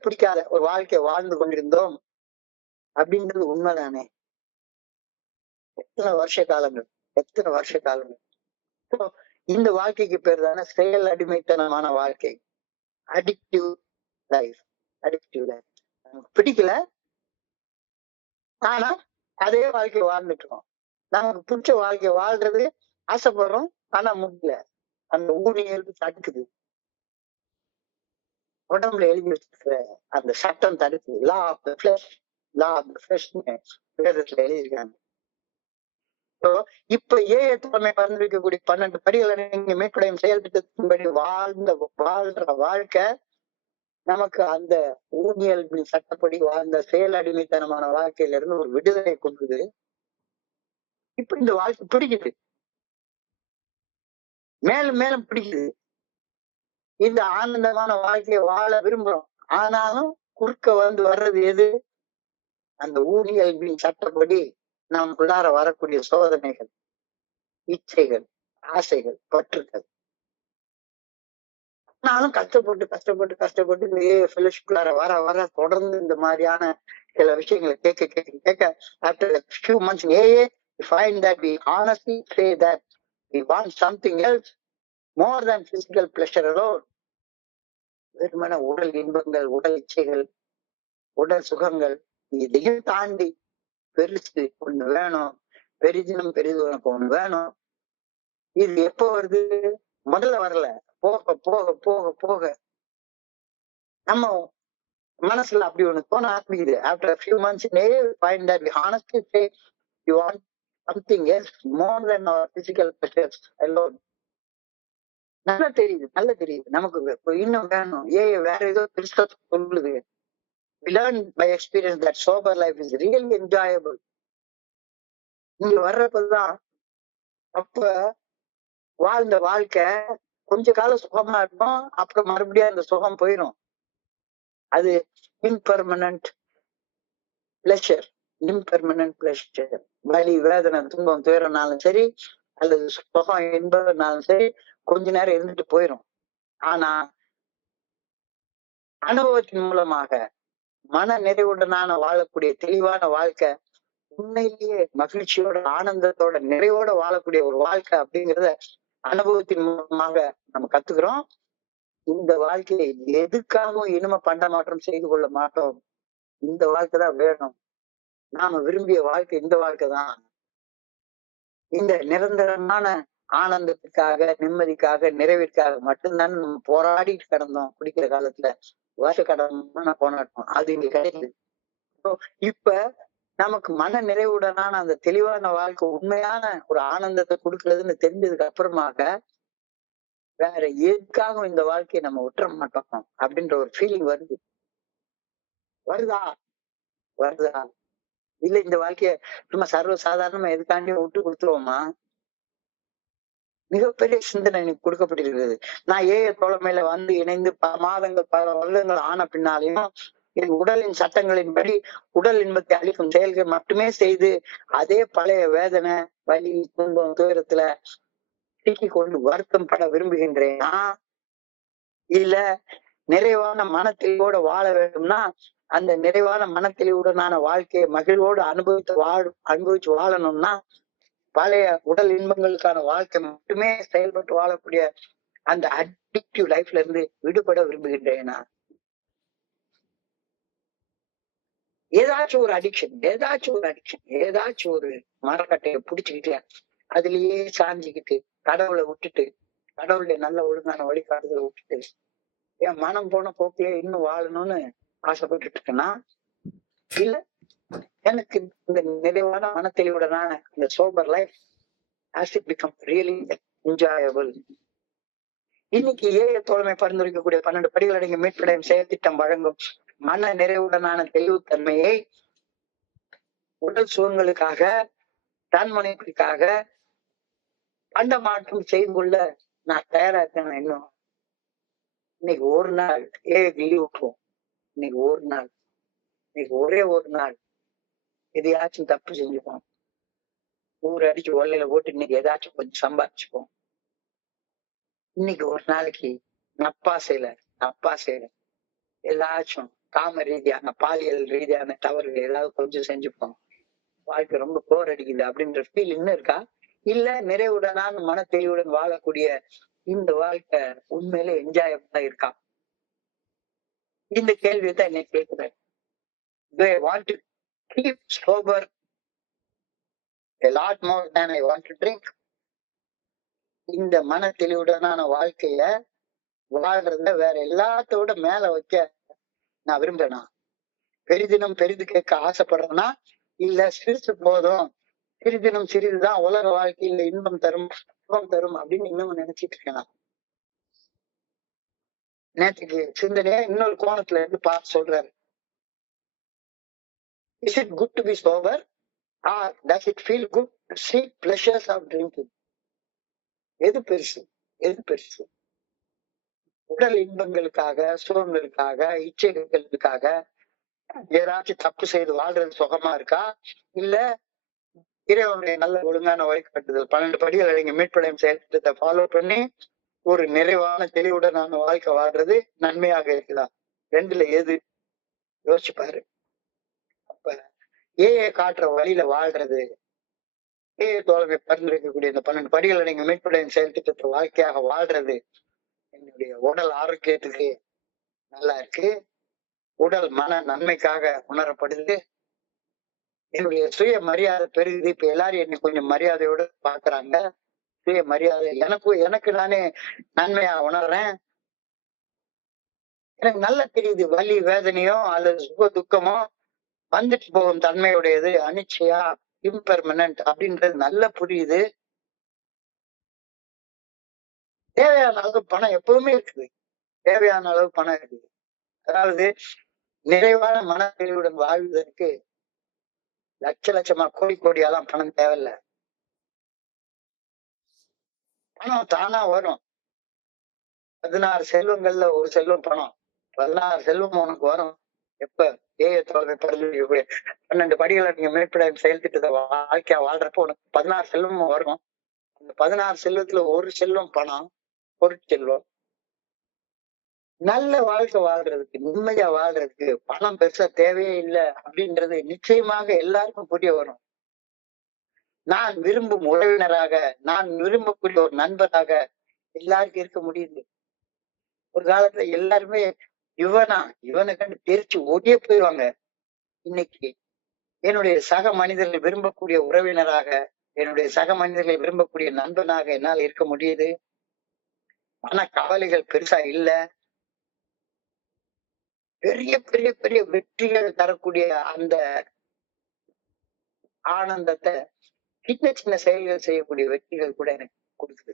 பிடிக்காத ஒரு வாழ்க்கையை வாழ்ந்து கொண்டிருந்தோம் அப்படின்றது உண்மைதானே? எத்தனை வருஷ காலங்கள். இந்த வாழ்க்கைக்கு பேர் தானே செயல் அடிமைத்தனமான வாழ்க்கை, அடிக்டிவ் லைஃப். பிடிக்கல. ஆனா அதே வாழ்க்கைய வாழ்ந்துட்டு இருக்கோம். நமக்கு பிடிச்ச வாழ்க்கைய வாழ்றது ஆசைப்படுறோம். ஆனா முடியல. அந்த ஊழியர் தடுக்குது. உடம்புல எழுதி வச்சிருக்கிற அந்த சட்டம் தடுக்குது. Law of the flush, law of the ஃபிளஷ்ன்னு வேதத்துல எழுதியிருக்காங்க. So, இப்ப தலைமை பரிந்துரைக்கக்கூடிய 12 படிகளை நீங்க மேற்கொள்ளும் செயல் திட்டத்தின்படி வாழ்ற வாழ்க்கை நமக்கு அந்த ஊழியல் சட்டப்படி வாழ்ந்த செயல் அடிமைத்தனமான வாழ்க்கையில இருந்து ஒரு விடுதலை கொண்டுது. இப்ப இந்த வாழ்க்கை பிடிக்குது, மேலும் மேலும் பிடிக்குது. இந்த ஆனந்தமான வாழ்க்கையை வாழ விரும்புறோம். ஆனாலும் குறுக்க வர்றது எது? அந்த ஊழியல் சட்டப்படி நமக்குள்ளார வரக்கூடிய சோதனைகள், இச்சைகள், ஆசைகள், பற்றுக்கள். ஆனாலும் கஷ்டப்பட்டு இந்த வர வர தொடர்ந்து இந்த மாதிரியான சில விஷயங்களை கேட்க கேட்க கேட்க after few months AA we find that we honestly say that we want something else more than physical pleasure alone. வெறுமன உடல் இன்பங்கள், உடல் இச்சைகள், உடல் சுகங்கள் இதையும் தாண்டி பெருசு ஒண்ணு வேணும். பெரிதினும் பெரிது உனக்கு ஒண்ணு வேணும். இது எப்போ வருது? முதல்ல வரல. போக போக போக போக நம்ம மனசுல அப்படி ஒண்ணு தோண ஆரம்பிக்குது. After few months find that we honestly say you want something else more than our physical pleasures alone. நல்லா தெரியுது நமக்கு இன்னும் வேணும். வேற ஏதோ பெருசா சொல்லுது. We learn by experience that sober life is really enjoyable. இங்க வர்றப்பதான் அப்ப வாழ்ந்த வாழ்க்கை கொஞ்ச காலம் சுகமா இருக்கும். அப்புறம் மறுபடியும் அந்த சுகம் போயிடும். அது இம்பெர்மனன்ட் பிளஷர். Impermanent pleasure. வலி, வேதனை, துன்பம், துயரம்னாலும் சரி, அல்லது சுகம் என்பதுனாலும் சரி, கொஞ்ச நேரம் இருந்துட்டு போயிடும். ஆனா அனுபவத்தின் மூலமாக மன நிறைவுடனான வாழக்கூடிய தெளிவான வாழ்க்கை, உண்மையிலேயே மகிழ்ச்சியோட, ஆனந்தத்தோட, நிறைவோட வாழக்கூடிய ஒரு வாழ்க்கை அப்படிங்கிறத அனுபவத்தின் மூலமாக நம்ம கத்துக்கிறோம். இந்த வாழ்க்கையை எதுக்காகவும் இனிமே பண்ட மாற்றம் செய்து கொள்ள மாட்டோம். இந்த வாழ்க்கை தான் வேணும். நாம விரும்பிய வாழ்க்கை இந்த வாழ்க்கை தான். இந்த நிரந்தரமான ஆனந்தத்துக்காக, நிம்மதிக்காக, நிறைவிற்காக மட்டும்தான் நம்ம போராடிட்டு கிடந்தோம். குடிக்கிற காலத்துல வருஷ கடமான போராட்டம் அது இங்க கிடைக்குது. இப்ப நமக்கு மன நிறைவுடனான அந்த தெளிவான வாழ்க்கை உண்மையான ஒரு ஆனந்தத்தை கொடுக்கறதுன்னு தெரிஞ்சதுக்கு அப்புறமாக வேற எதுக்காகவும் இந்த வாழ்க்கையை நம்ம விட்டுற மாட்டோம் அப்படின்ற ஒரு ஃபீலிங் வருதா? இல்ல இந்த வாழ்க்கைய சும்மா சர்வ சாதாரணமா எதுக்காண்டியும் விட்டு கொடுத்துருவோமா? மிகப்பெரிய சிந்தனை எனக்கு கொடுக்கப்பட்டிருக்கிறது. நான் தோழமையில வந்து இணைந்து பல மாதங்கள், பல வருடங்கள் ஆன பின்னாலையும் என் உடலின் சட்டங்களின்படி உடல் இன்பத்தை அளிக்கும் செயல்கள் மட்டுமே செய்து அதே பழைய வேதனை, வலி, துன்பம், துயரத்துல சிக்கிக் கொண்டு வருத்தம் பட விரும்புகின்றேனா? இல்ல நிறைவான மனத்தெளிவோட வாழ வேண்டும்னா அந்த நிறைவான மனத்தெளிவுடனான வாழ்க்கையை மகிழ்வோடு அனுபவிச்சு வாழணும்னா பழைய உடல் இன்பங்களுக்கான வாழ்க்கை மட்டுமே செயல்பட்டு வாழக்கூடிய அந்த அடிக்டிவ் லைஃப்ல இருந்து விடுபட விரும்புகின்றேனா? ஏதாச்சும் ஒரு அடிக்ஷன், ஏதாச்சும் ஒரு மரக்கட்டையை பிடிச்சுக்கிட்டு அதுலயே சாஞ்சிக்கிட்டு கடவுளை விட்டுட்டு, கடவுளுடைய நல்ல ஒழுங்கான வழிகாட்டுதலை விட்டுட்டு என் மனம் போன போக்கிலே இன்னும் வாழணும்னு ஆசைப்பட்டுட்டு இருக்கேன்னா, இல்ல எனக்கு இந்த நிறைவான மனத்தெளிவுடனான இந்த sober life has it become really enjoyable. இன்னைக்கு தோழமை பரிந்துரைக்கக்கூடிய 12 படிகள் அடங்கிய மீட்படையும் செயல் திட்டம் வழங்கும் மன நிறைவுடனான தெளிவுத்தன்மையை உடல் சுகங்களுக்காக, தன்முனைப்புக்காக பண்ட மாற்றம் செய்து கொள்ள நான் தயாரா இருக்கேன். இன்னும் இன்னைக்கு ஒரு நாள் லீவ் விட்டுருவோம். இன்னைக்கு ஒரே ஒரு நாள் எதையாச்சும் தப்பு செஞ்சுப்போம். ஊர் அடிச்சு ஒல்லையில போட்டு இன்னைக்கு ஏதாச்சும் கொஞ்சம் சம்பாதிச்சுப்போம். இன்னைக்கு ஒரு நாளைக்கு நப்பாசையில ஏதாச்சும் காம ரீதியான, பாலியல் ரீதியான தவறுகள் ஏதாவது கொஞ்சம் செஞ்சுப்போம். வாழ்க்கை ரொம்ப போர் அடிக்குது அப்படின்ற ஃபீல் இன்னும் இருக்கா? இல்ல நிறைவுடனான மன தெளிவுடன் வாழக்கூடிய இந்த வாழ்க்கை உண்மையில என்ஜாயபிளா இருக்கா? இந்த கேள்வியை தான் இன்னைக்கு கேட்கிறேன். Do I want to keep sober a lot more than I want to drink? இந்த மன தெளிவுடனான வாழ்க்கைய வாழ்றத வேற எல்லாத்தோட மேல வைக்க நான் விரும்புறேனா? பெரிதினும் பெரிது கேட்க ஆசைப்படுறேன்னா, இல்ல சிரிச்சு போதும், சிறிதினும் சிறிதுதான் உலக வாழ்க்கையில இன்பம் தரும், சுகம் தரும் அப்படின்னு இன்னும் நினைச்சிட்டு இருக்கேன். நேற்றுக்கு சிந்தனையா இன்னொரு கோணத்துல இருந்து பார்த்து சொல்றாரு. Is it good to be sober or does it feel good to seek pleasures of drinking? எது பெருசு? எது பெருசு? உடல் இன்பங்களுக்காக, சுகங்களுக்காக, இச்சைகளுக்காக ஏதாச்சும் தப்பு செய்து வாழ்றது சுகமா இருக்கா? இல்ல இறைவனுடைய நல்ல ஒழுங்கான வழிகாட்டுதல் 12 படிகள் நீங்க மீட்படையும் செயல்திட்டத்தை ஃபாலோ பண்ணி ஒரு நிறைவான தெளிவுடனான வாழ்க்கை வாழ்றது நன்மையாக இருக்குதா? ரெண்டுல எது? யோசிச்சு பாரு. அப்ப ஏஏ காட்டுற வழியில வாழ்றது, ஏஏ தோழமை பரிந்துரைக்கக்கூடிய இந்த 12 படிகளை நீங்க மீட்படையும் செயல் திட்டத்தை வாழ்க்கையாக வாழ்றது என்னுடைய உடல் ஆரோக்கியத்துக்கு நல்லா இருக்கு, உடல் மன நன்மைக்காக உணரப்படுது, என்னுடைய சுய மரியாதை பெருகுது. இப்ப எல்லாரும் என்னை கொஞ்சம் மரியாதையோட பாக்குறாங்க. சுய மரியாதை எனக்கு நானே நன்மையா உணர்றேன். எனக்கு நல்லா தெரியுது, வலி வேதனையோ அல்லது சுக துக்கமோ வந்துட்டு போகும் தன்மையுடையது, அனிச்சையா, இம்பெர்மனன்ட் அப்படின்றது நல்லா புரியுது. தேவையான அளவு பணம் எப்பவுமே இருக்குது, தேவையான அளவு பணம் இருக்குது. அதாவது நிறைவான மன தெளிவுடன் வாழ்வதற்கு லட்ச லட்சமா கோடி கோடியாலாம் பணம் தேவையில்லை. பணம் தானா வரும். 16 செல்வங்கள்ல ஒரு செல்வம் பணம். 16 செல்வம் உனக்கு வரும். எப்ப ஏஏ தோழமை பரிந்துரை 12 படிகளை நீங்க மேற்பட செயல் திட்டத்தை வாழ்க்கையா வாழ்றப்ப உனக்கு 16 செல்வமும் வரும். அந்த 16 செல்வத்துல ஒரு செல்வம் பணம், பொருட்செல்வம். நல்ல வாழ்க்கை வாழ்றதுக்கு, நிம்மதியா வாழ்றதுக்கு பணம் பெருசா தேவையே இல்லை அப்படின்றது நிச்சயமாக எல்லாருக்கும் புரிய வரும். நான் விரும்பும் உறவினராக, நான் விரும்பக்கூடிய ஒரு நண்பராக எல்லாருக்கும் இருக்க முடியுது. ஒரு காலத்துல எல்லாருமே இவனை கண்டு தெரிச்சு ஓடியே போயிடுவாங்க. இன்னைக்கு என்னுடைய சக மனிதர்கள் விரும்பக்கூடிய உறவினராக, என்னுடைய சக மனிதர்களை விரும்பக்கூடிய நண்பனாக என்னால் இருக்க முடியுது. மன கவலைகள் பெருசா இல்ல. பெரிய பெரிய பெரிய வெற்றிகள் தரக்கூடிய அந்த ஆனந்தத்தை சின்ன சின்ன செயல்கள் செய்யக்கூடிய வெற்றிகள் கூட எனக்கு கொடுக்குது.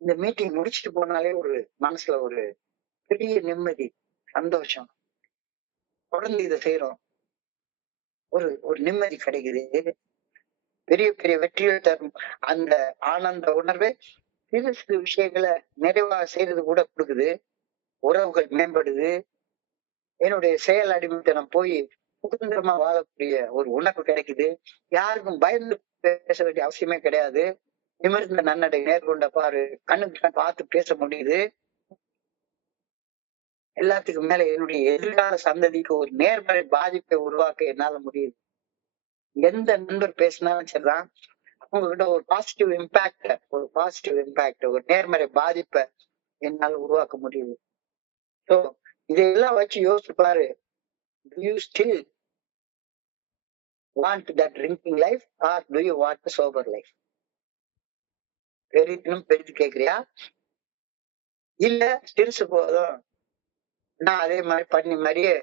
இந்த மீட்டிங் முடிச்சுட்டு போனாலே ஒரு மனசுல ஒரு பெரிய நிம்மதி, சந்தோஷம். தொடர்ந்து இதை செய்யறோம், ஒரு ஒரு நிம்மதி கிடைக்குது. பெரிய பெரிய வெற்றிகள் தரும் அந்த ஆனந்த உணர்வை சிறு சிறு விஷயங்களை நிறைவாக செய்யறது கூட கொடுக்குது. உறவுகள் மேம்படுது. என்னுடைய செயல் அடிமைத்தனம் போய் சுதந்திரமா வாழக்கூடிய ஒரு உணர்வு கிடைக்குது. யாருக்கும் பயந்து பேச வேண்டிய அவசியமே கிடையாது. நிமிர்ந்த நன்னடை, நேர்கொண்ட பாரு, கண்ணுக்கு பார்த்து பேச முடியுது. எல்லாத்துக்கும் மேல என்னுடைய எதிர்கால சந்ததிக்கு ஒரு நேர்மறை பாதிப்பை உருவாக்க என்னால முடியுது. எந்த நண்பர் பேசினாலும் சரிதான், உங்ககிட்ட ஒரு பாசிட்டிவ் இம்பாக்ட், ஒரு நேர்மறை பாதிப்பை என்னால உருவாக்க முடியுது. சோ இதையெல்லாம் வச்சு யோசிச்சு பாரு. Do you still want that drinking life or do you want a sober life? பெரிதும் பெரிது கேக்குறியா? இல்ல சிரிச்சு போதும், நான் அதே மாதிரி பண்ணி மாதிரியே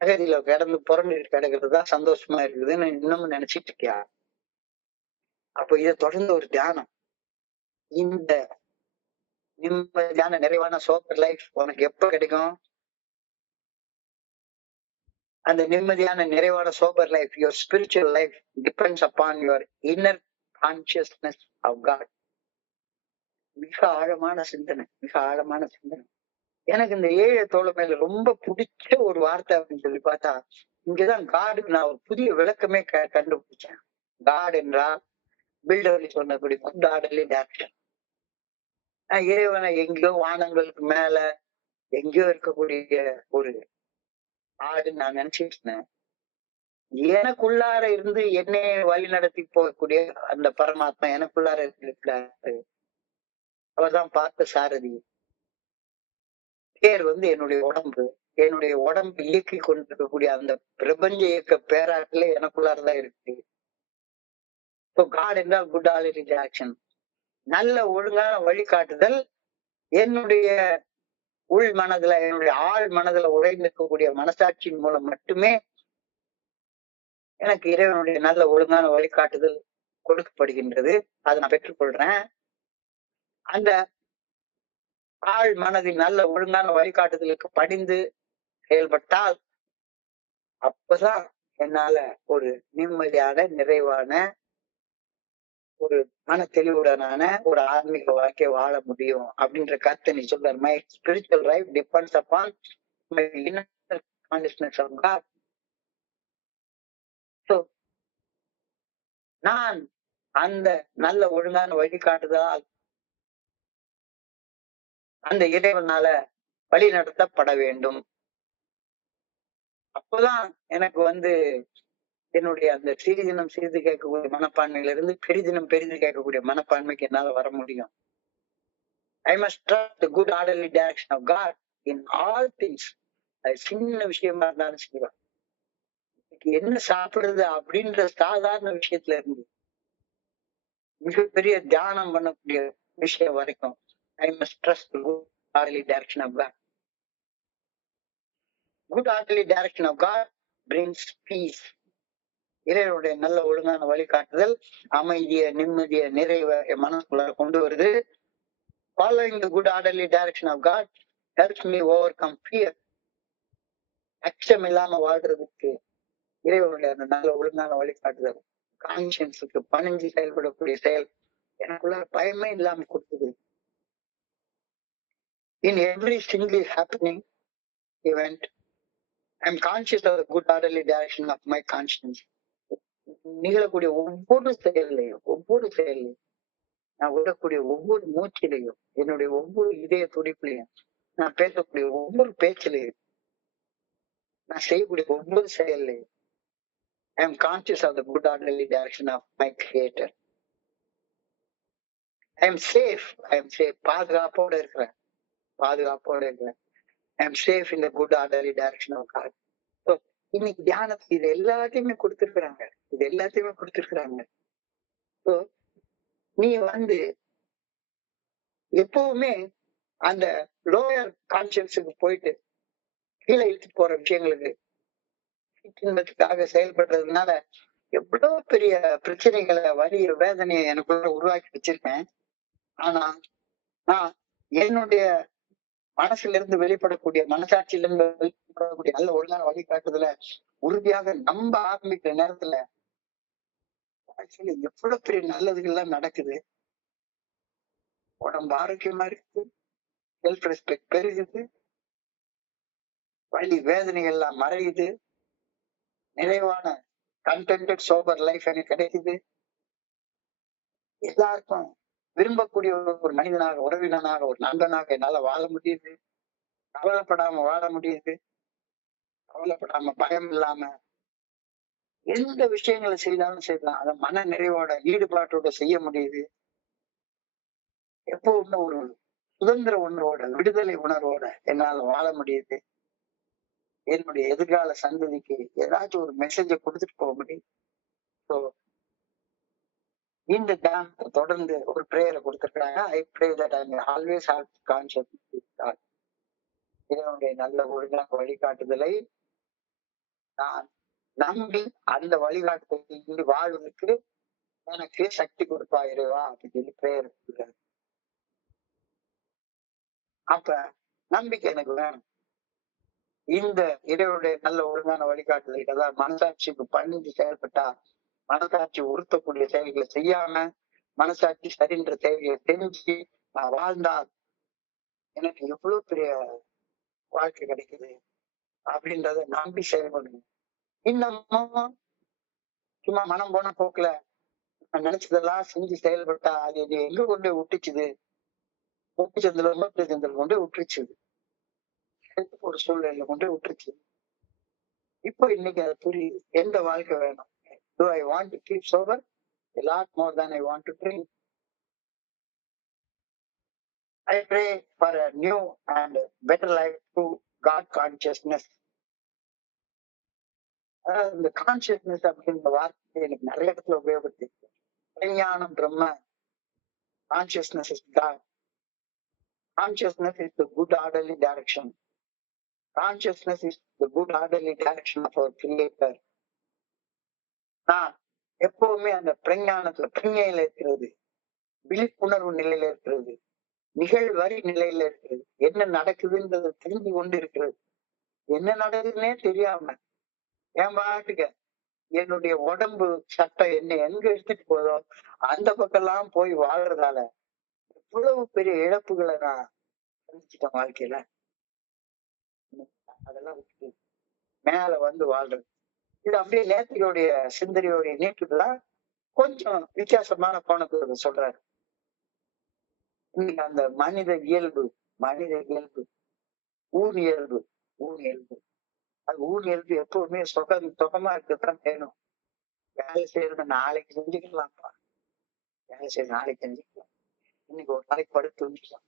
அகதியில கிடந்து புறந்துட்டு கிடக்கிறது தான் சந்தோஷமா இருக்குதுன்னு இன்னமும் நினைச்சிட்டு இருக்கியா? அப்போ இதை தொடர்ந்து ஒரு தியானம். இந்த நிம்மதியான நிறைவான சோப்பர் லைஃப் உனக்கு எப்ப கிடைக்கும்? அந்த நிம்மதியான நிறைவான sober life, your spiritual life depends upon your inner consciousness of God. மிக ஆழமான சிந்தனை, மிக ஆழமான சிந்தனை. எனக்கு இந்த ஏழை தோழமையில ரொம்ப பிடிச்ச ஒரு வார்த்தை அப்படின்னு சொல்லி பார்த்தா, இங்கதான் காடுக்கு நான் ஒரு புதிய விளக்கமே கண்டுபிடிச்சேன். காட் என்றால் பில்டர்லி சொன்னபடி குட் ஆர்டர்லி டைரக்ஷன். இறைவனை எங்கேயோ வானங்களுக்கு மேல எங்கேயோ இருக்கக்கூடிய ஒரு ஆடுன்னு நான் நினைச்சிட்டு இருந்தேன். எனக்குள்ளார இருந்து என்னைய வழி நடத்தி போகக்கூடிய அந்த பரமாத்மா எனக்குள்ளார இருக்கிறாரு. அவர்தான் பார்த்த சாரதி. பேர் என்னுடைய உடம்பு, என்னுடைய உடம்பு இயக்கி கொண்டிருக்கக்கூடிய அந்த பிரபஞ்ச இயக்க பேராட்டுல எனக்குள்ளாரதான் இருக்கு. இப்போ காட் என்றால் குட் ஆலிட்டி ஆக்ஷன், நல்ல ஒழுங்கான வழிகாட்டுதல். என்னுடைய உள் மனதுல, என்னுடைய ஆழ் மனதுல உழைந்திருக்கக்கூடிய மனசாட்சியின் மூலம் மட்டுமே எனக்கு இறைவனுடைய நல்ல ஒழுங்கான வழிகாட்டுதல் கொடுக்கப்படுகின்றது. அதை நான் பெற்றுக்கொள்றேன். அந்த ஆழ் மனதின் நல்ல ஒழுங்கான வழிகாட்டுதலுக்கு பணிந்து செயல்பட்டால் அப்பதான் என்னால ஒரு நிம்மதியான, நிறைவான, ஒரு மன தெளிவுடனான ஒரு ஆன்மீக வாழ்க்கையை வாழ முடியும் அப்படின்ற கருத்தை நீ சொல்ற. My spiritual life depends upon my inner consciousness of God. So நான் அந்த நல்ல ஒழுங்கான வழிகாட்டுதலால் அந்த இறைவனால வழி நடத்தப்பட வேண்டும். அப்பதான் எனக்கு என்னுடைய அந்த சிறிதினம் சிறிது கேட்கக்கூடிய மனப்பான்மையில இருந்து பெரிதினம் பெரிது கேட்கக்கூடிய மனப்பான்மைக்கு என்னால வர முடியும். I must trust the good orderly direction of God in all things. அது சின்ன விஷயமா இருந்தாலும் செய்வேன். என்ன சாப்பிடுறது அப்படின்ற சாதாரண விஷயத்துல இருந்து மிகப்பெரிய தியானம் பண்ணக்கூடிய விஷயம் வரைக்கும் I must trust the good orderly direction of God. Good orderly direction of God brings peace. இறைவனுடைய நல்ல ஒழுங்கான வழிகாட்டுதல் அமைதிய, நிம்மதிய, நிறைவை என் மனசுக்குள்ள கொண்டு வருது. Following the good orderly direction of God helps me overcome fear. அச்சம் இல்லாம வாழ்றதுக்கு இறைவனுடைய அந்த நல்ல ஒழுங்கான வழிகாட்டுதல், கான்சியன்ஸுக்கு பணிஞ்சு செயல்படக்கூடிய செயல் எனக்குள்ள பயமே இல்லாம கொடுத்தது. In every single happening event, I am conscious of the good orderly direction of my conscience. நிகழக்கூடிய ஒவ்வொரு செயலையும் நான் விடக்கூடிய ஒவ்வொரு மூச்சிலையும், என்னுடைய ஒவ்வொரு இதய துடிப்புலையும், நான் பேசக்கூடிய ஒவ்வொரு பேச்சிலையும், நான் செய்யக்கூடிய ஒவ்வொரு செயலையும் I am conscious of the good orderly direction of my creator. I am safe. பாதுகாப்போட இருக்கிறேன். I am safe in the good orderly direction of God. So இன்னைக்கு தியானத்துக்கு இது எல்லாத்தையுமே கொடுத்திருக்கிறாங்க. So நீ எப்பவுமே அந்த லோயர் கான்சியன்ஸுக்கு போயிட்டு கீழே இழுத்து போற விஷயங்களுக்கு இன்பத்துக்காக செயல்படுறதுனால எவ்வளவு பெரிய பிரச்சனைகளை, வலிய, வேதனையை எனக்குள்ள உருவாக்கி வச்சிருக்கேன். ஆனா நான் என்னுடைய மனசுல இருந்து வெளிப்படக்கூடிய, மனசாட்சியில இருந்து வெளிப்படக்கூடிய நல்ல ஒழுங்கான வழிகாட்டுதல உறுதியாக நம்ப ஆரம்பிக்கிற நேரத்துல எவ்வளவு பெரிய நல்லதுகள்லாம் நடக்குது. உடம்பு ஆரோக்கியமா இருக்கு, செல்ஃப் ரெஸ்பெக்ட் பெருகுது, வலி வேதனைகள் எல்லாம் மறையுது, நிறைவான கண்டென்டட் சோபர் லைஃப் எனக்கு கிடைக்குது. எல்லாருக்கும் விரும்பக்கூடிய ஒரு மனிதனாக, உறவினனாக, ஒரு நண்பனாக என்னால வாழ முடியுது. கவலைப்படாம வாழ முடியுது. கவலைப்படாம, பயம் இல்லாம எந்த விஷயங்களை செய்தாலும் செய்யலாம். அதை மன நிறைவோட, ஈடுபாட்டோட செய்ய முடியுது. எப்பவுமே ஒரு சுதந்திர உணர்வோட, விடுதலை உணர்வோட என்னால வாழ முடியுது. என்னுடைய எதிர்கால சந்ததிக்கு ஏதாச்சும் ஒரு மெசேஜை கொடுத்துட்டு போக முடியும். ஸோ இந்த தியானத்தை தொடர்ந்து ஒரு பிரேயரை கொடுத்திருக்காங்க. I pray that I May always have conscious. இதனுடைய நல்ல ஒழுங்கான வழிகாட்டுதலை நான் நம்பி அந்த வழிகாட்டுதல் வாழ்வதற்கு எனக்கு சக்தி கொடுப்பா இறைவா அப்படின்னு சொல்லி பிரேயர் கொடுக்குறாரு. அப்ப நம்பிக்கை எனக்கு வேணும். இந்த இறைவனுடைய நல்ல ஒழுங்கான வழிகாட்டுதல், அதாவது மனசாட்சிக்கு பணிந்து செயல்பட்டா, மனசாட்சி உறுத்தக்கூடிய செயல்களை செய்யாம, மனசாட்சி சரின்ற செயல்களை செஞ்சு நான் வாழ்ந்தால் எனக்கு எவ்வளவு பெரிய வாழ்க்கை கிடைக்குது அப்படின்றத நம்பி செயல்படணும். இன்னமும் சும்மா மனம் போன போக்குல நினைச்சதெல்லாம் செஞ்சு செயல்பட்டா அது எங்க கொண்டு விட்டுச்சுது, சந்திரன் கொண்டு விட்டுருச்சு, ஒரு சூழ்நிலையில கொண்டு விட்டுருச்சு. இப்போ இன்னைக்கு அது புரியுது. எந்த வாழ்க்கை வேணும்? Do I want to keep sober a lot more than I want to drink? I pray for a new and better life through God consciousness. அதாவது இந்த கான்சியஸ்னஸ் அப்படின்ற வார்த்தை எனக்கு நிறைய இடத்துல உபயோகப்படுத்தி. பிரஞானம் பிரம்ம, consciousness is God, consciousness is the good orderly direction, consciousness is the good orderly direction of our creator. நான் எப்பவுமே அந்த பிரஞானத்துல பிரஞையில இருக்கிறது, விழிப்புணர்வு நிலையில இருக்கிறது, நிகழ்வரி நிலையில இருக்கிறது, என்ன நடக்குதுன்றதை தெரிந்து கொண்டு இருக்கிறது. என்ன நடக்குதுன்னே தெரியாம என் பாட்டுக்க என்னுடைய உடம்பு சட்டம் என்ன எங்க எடுத்துட்டு போதோ அந்த பக்கம் எல்லாம் போய் வாழ்றதால இவ்வளவு பெரிய இழப்புகளை நான் சந்திச்சிட்டேன் வாழ்க்கையில. அதெல்லாம் விட்டுட்டு மேல வந்து வாழ்றது, இது அப்படியே நேத்தியோடைய சிந்தனையோடைய நீட்டுதான் கொஞ்சம் வித்தியாசமான கோணத்துல சொல்றாரு. இன்னைக்கு அந்த மனித இயல்பு, மனித இயல்பு, ஊர் இயல்பு, ஊர் இயல்பு, அது ஊர் இயல்பு எப்பவுமே சுகமா இருக்கத்தான் வேணும். வேலை செய்யறது நாளைக்கு செஞ்சுக்கலாம்ப்பா, வேலை செய்யறது நாளைக்கு செஞ்சுக்கலாம், இன்னைக்கு ஒரு நாளைக்கு படுத்து வந்துக்கலாம்.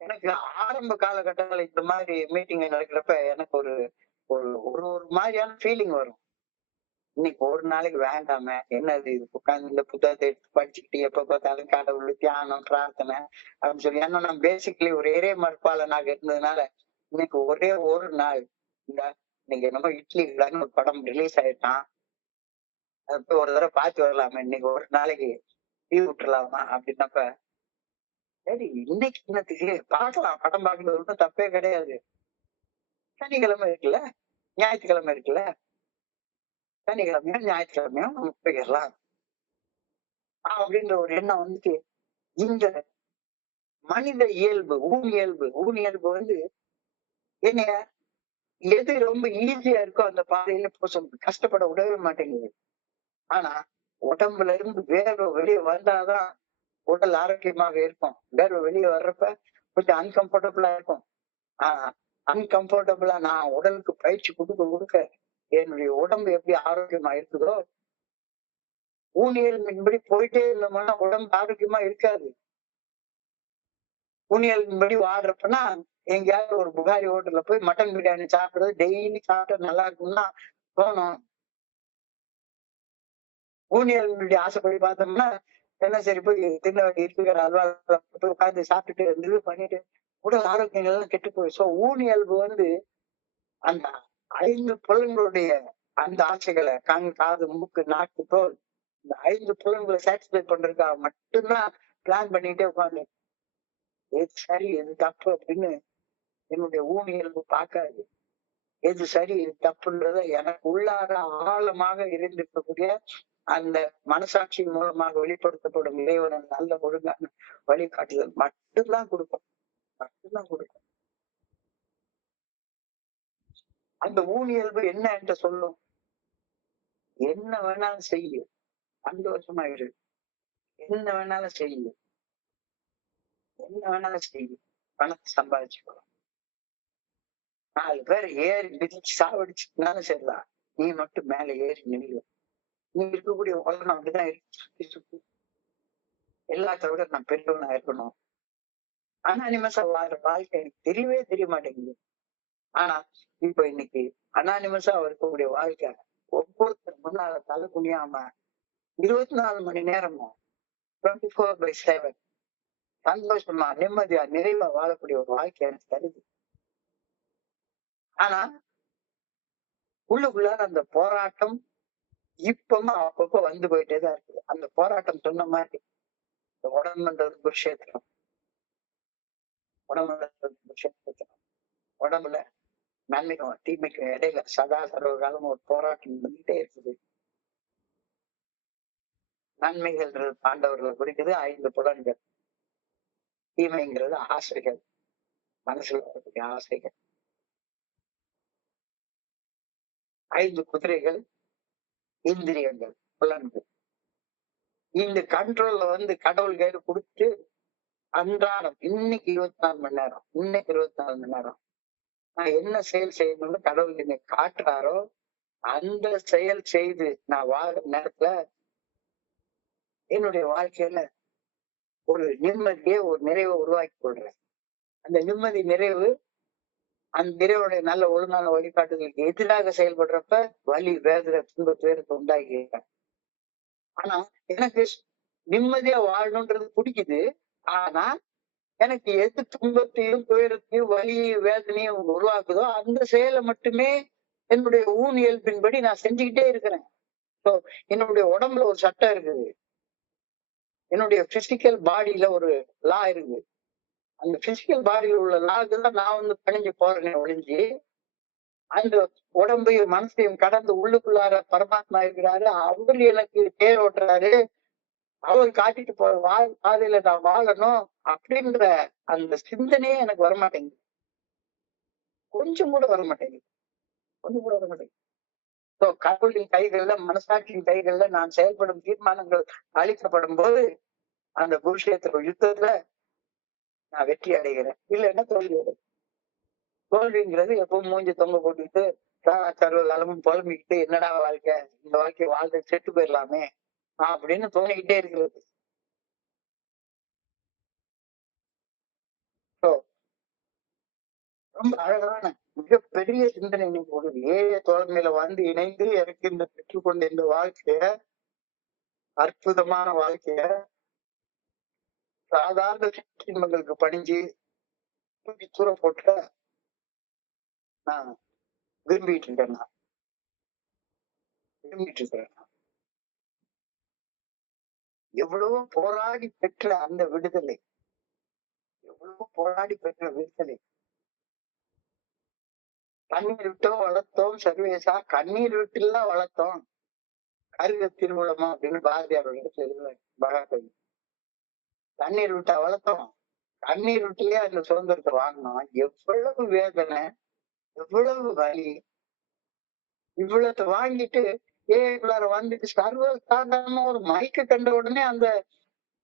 எனக்கு ஆரம்ப காலகட்டங்கள் இந்த மாதிரி மீட்டிங் நடக்கிறப்ப எனக்கு ஒரு ஒரு ஒரு ஒரு மாதிரியான ஃபீலிங் வரும். இன்னைக்கு ஒரு நாளைக்கு வேண்டாம என்னது இது, உட்கார்ந்து இந்த புத்தகத்தை எடுத்து படிச்சுக்கிட்டு எப்ப பார்த்தாலும் கடவுள் தியானம் பிரார்த்தனை அப்படின்னு சொல்லி. ஏன்னா நான் பேசிக்கலி ஒரு இறை மறுப்பாளனாக இருந்ததுனால இன்னைக்கு ஒரே ஒரு நாள் இந்த இன்னைக்கு என்னமோ இட்லி விழான்னு ஒரு படம் ரிலீஸ் ஆயிட்டான், அது போய் ஒரு தடவை பார்த்து வரலாமா, இன்னைக்கு ஒரு நாளைக்கு லீவ் விட்டுலாமா அப்படின்னப்ப சரி இன்னைக்கு இன்னத்துக்கு பார்க்கலாம், படம் பார்க்கறது ஒன்றும் தப்பே கிடையாது, சனிக்கிழமை இருக்குல்ல, ஞாயிற்றுக்கிழமை இருக்குல்ல, சனிக்கிழமையும் ஞாயிற்றுக்கிழமையும் நம்ம போயிடலாம் அப்படின்ற ஒரு எண்ணம் வந்துட்டு. இந்த மனித இயல்பு, ஊன் இயல்பு, ஊன் இயல்பு வந்து என்னைய எது ரொம்ப ஈஸியா இருக்கோ அந்த பாதையில போக சொல்லுது, கஷ்டப்பட விடவே மாட்டேங்குது. ஆனா உடம்புல இருந்து வேர்வை வெளியே வந்தாதான் உடல் ஆரோக்கியமாக இருக்கும். வேர்வை வெளியே வர்றப்ப கொஞ்சம் அன்கம்ஃபர்டபுளா இருக்கும். ஆனா அன்கம்ஃபர்டபுளா நான் உடலுக்கு பயிற்சி கொடுக்க கொடுக்க என்னுடைய உடம்பு எப்படி ஆரோக்கியமா இருக்குதோ, ஊனியல்படி போயிட்டே இருந்தோம்னா உடம்பு ஆரோக்கியமா இருக்காது. ஊனியல்படி வாடுறப்பன்னா எங்கேயாவது ஒரு புகாரி ஹோட்டல்ல போய் மட்டன் பிரியாணி சாப்பிடுறது டெய்லி சாப்பிட்டா நல்லா இருக்கும்னா தோணும். ஊனியல்படி ஆசைப்படி பார்த்தோம்னா என்ன சரி போய் தின்ன வேண்டி இருக்கிற அல்வால போய் உட்காந்து சாப்பிட்டுட்டு இது பண்ணிட்டு உடல் ஆரோக்கியங்கள் எல்லாம் கெட்டு போய். சோ ஊனியல்பு வந்து அந்த 5 புலன்களுடைய அந்த ஆசைகளை கண் காது மூக்கு நாக்கு தோல் இந்த 5 புலன்களை சாட்டிஸ்ஃபை பண்றதுக்காக மட்டும்தான் பிளான் பண்ணிட்டே உட்காந்து எது சரி எது தப்பு அப்படின்னு என்னுடைய ஊனியல்பு பார்க்காது. எது சரி எது தப்புன்றத எனக்கு உள்ளார ஆழமாக இருந்திருக்கக்கூடிய அந்த மனசாட்சி மூலமாக வெளிப்படுத்தப்படும் இறைவனின் நல்ல ஒழுங்கான வழிகாட்டுதல் மட்டும்தான் கொடுக்கும், மட்டும்தான் கொடுக்கும். அந்த ஊனியல்பு என்ன என்று சொல்லும், என்ன வேணாலும் செய்யும், சந்தோஷமா இரு, என்ன வேணாலும் செய்யும், என்ன வேணாலும் செய்யும், பணத்தை சம்பாதிச்சுக்கணும், 4 பேர் ஏறி மிதிச்சு சாவடிச்சுனாலும் சரிதான், நீ மட்டும் மேல ஏறி நில்லு. நீ இருக்கக்கூடிய உலகம் அப்படிதான் இருக்கு, எல்லாத்த விட நான் பெரியவனா இருக்கணும். அனானிமஸா வாழ்ற வாழ்க்கை எனக்கு தெரியவே தெரிய மாட்டேங்குது. ஆனா இப்ப இன்னைக்கு அனானிமஸா இருக்கக்கூடிய வாழ்க்கை ஒவ்வொருத்தர் முன்னால தலை குனியாம 24 மணி நேரமும் 24/7 சந்தோஷமா நிம்மதியா நிறைவா வாழக்கூடிய ஒரு வாழ்க்கை எனக்கு தருது. ஆனா உள்ளுக்குள்ளார அந்த போராட்டம் இப்பமா அப்பப்போ வந்து போயிட்டேதான் இருக்குது. அந்த போராட்டம் சொன்ன மாதிரி இந்த உடம்புன்றது குருஷேத்திரம், உடம்புன்றது குருஷேத்திரம், உடம்புல நன்மைக்கும் தீமைக்கும் இடையில சதா சர்வ காலம் ஒரு போராட்டம் வந்துட்டே இருக்குது. நன்மைகள் பாண்டவர்களை குறிக்கிறது 5 புலன்கள், தீமைங்கிறது ஆசைகள், மனசுல வரக்கூடிய ஆசைகள். 5 குதிரைகள் இந்திரியங்கள், புலன்கள். இந்த கண்ட்ரோல்ல வந்து கடவுள் கையில கொடுத்து அன்றாடம் இன்னைக்கு 24 மணி நேரம், இன்னைக்கு 24 மணி நேரம் நான் என்ன செயல் செய்யணும்னு கடவுள் என்னை காட்டுறாரோ அந்த செயல் செய்து நான் வாழ நேரத்துல என்னுடைய வாழ்க்கையில ஒரு நிம்மதியே ஒரு நிறைவை உருவாக்கி கொள்றேன். அந்த நிம்மதி நிறைவு அந்த இறைவனுடைய நல்ல ஒழுங்கான வழிகாட்டுதலுக்கு எதிராக செயல்படுறப்ப வலி, வேதனை, துன்ப துயரத்தை உண்டாக்கி. ஆனா எனக்கு நிம்மதியா வாழணும்ன்றது பிடிக்குது. ஆனா எனக்கு எது துன்பத்தையும், துயரத்தையும், வலியையும், வேதனையும் உருவாக்குதோ அந்த செயலை மட்டுமே என்னுடைய இயல்பின்படி நான் செஞ்சுக்கிட்டே இருக்கிறேன். So, என்னுடைய உடம்புல ஒரு சட்டம் இருக்குது. என்னுடைய பிசிக்கல் பாடியில ஒரு லா இருக்கு. அந்த பிசிக்கல் பாடியில உள்ள லாக்கு தான் நான் பணிஞ்சு போறேனே ஒழிஞ்சு, அந்த உடம்பையும் மனசையும் கடந்து உள்ளுக்குள்ளார பரமாத்மா இருக்கிறாரு. அவர் எனக்கு தேர் ஓட்டுறாரு. அவர் காட்டிட்டு போற பாதையில நான் வாழணும் அப்படின்ற அந்த சிந்தனையே எனக்கு வரமாட்டேங்குது. கொஞ்சம் கூட வரமாட்டேங்குது. கொஞ்சம் கூட வரமாட்டேங்குது. கடவுளின் கைகள்ல, மனசாட்சியின் கைகள்ல நான் செயல்படும் தீர்மானங்கள் அளிக்கப்படும் போது அந்த குருஷேத்திர யுத்தத்துல நான் வெற்றி அடைகிறேன். இல்லைன்னா தோல்வி அடைகிறேன். தோல்விங்கிறது எப்பவும் மூஞ்சி தொங்க போட்டுக்கிட்டு சர்வ காலமும் புலம்பிக்கிட்டு என்னடா வாழ்க்கை, இந்த வாழ்க்கை வாழ்க்கை செத்து போயிடலாமே அப்படின்னு தோணிக்கிட்டே இருக்கிறது. ரொம்ப அழகான மிகப்பெரிய சிந்தனை இன்னைக்கு ஒரு ஏழை தோழமையில வந்து இணைந்து எனக்கு இந்த பெற்றுக்கொண்ட இந்த வாழ்க்கைய, அற்புதமான வாழ்க்கைய சாதாரண சிற்றின்பங்களுக்கு பணிஞ்சு தூக்கி தூர போட்டு நான் விரும்பிட்டு இருக்கேன். நான் விரும்பிட்டு இருக்கிறேன். எவ்வளவோ போராடி பெற்ற அந்த விடுதலை, எவ்வளவோ போராடி பெற்ற விடுதலை. கண்ணீர் விட்டோம் வளர்த்தோம் சர்வேசா, கண்ணீர் விட்டுலாம் வளர்த்தோம் கருக திருமூலமா அப்படின்னு பாரதியார் இடத்துல எழுதுவார் மகாகவி. கண்ணீர் விட்டா வளர்த்தோம், கண்ணீர் விட்டுலயே அந்த சுதந்திரத்தை வாங்கினோம். எவ்வளவு வேதனை, எவ்வளவு வலி. இவ்வளவு வாங்கிட்டு ஏக்குள்ளார வந்துட்டு சர்வ சாதாரண ஒரு மைக்க கண்ட உடனே அந்த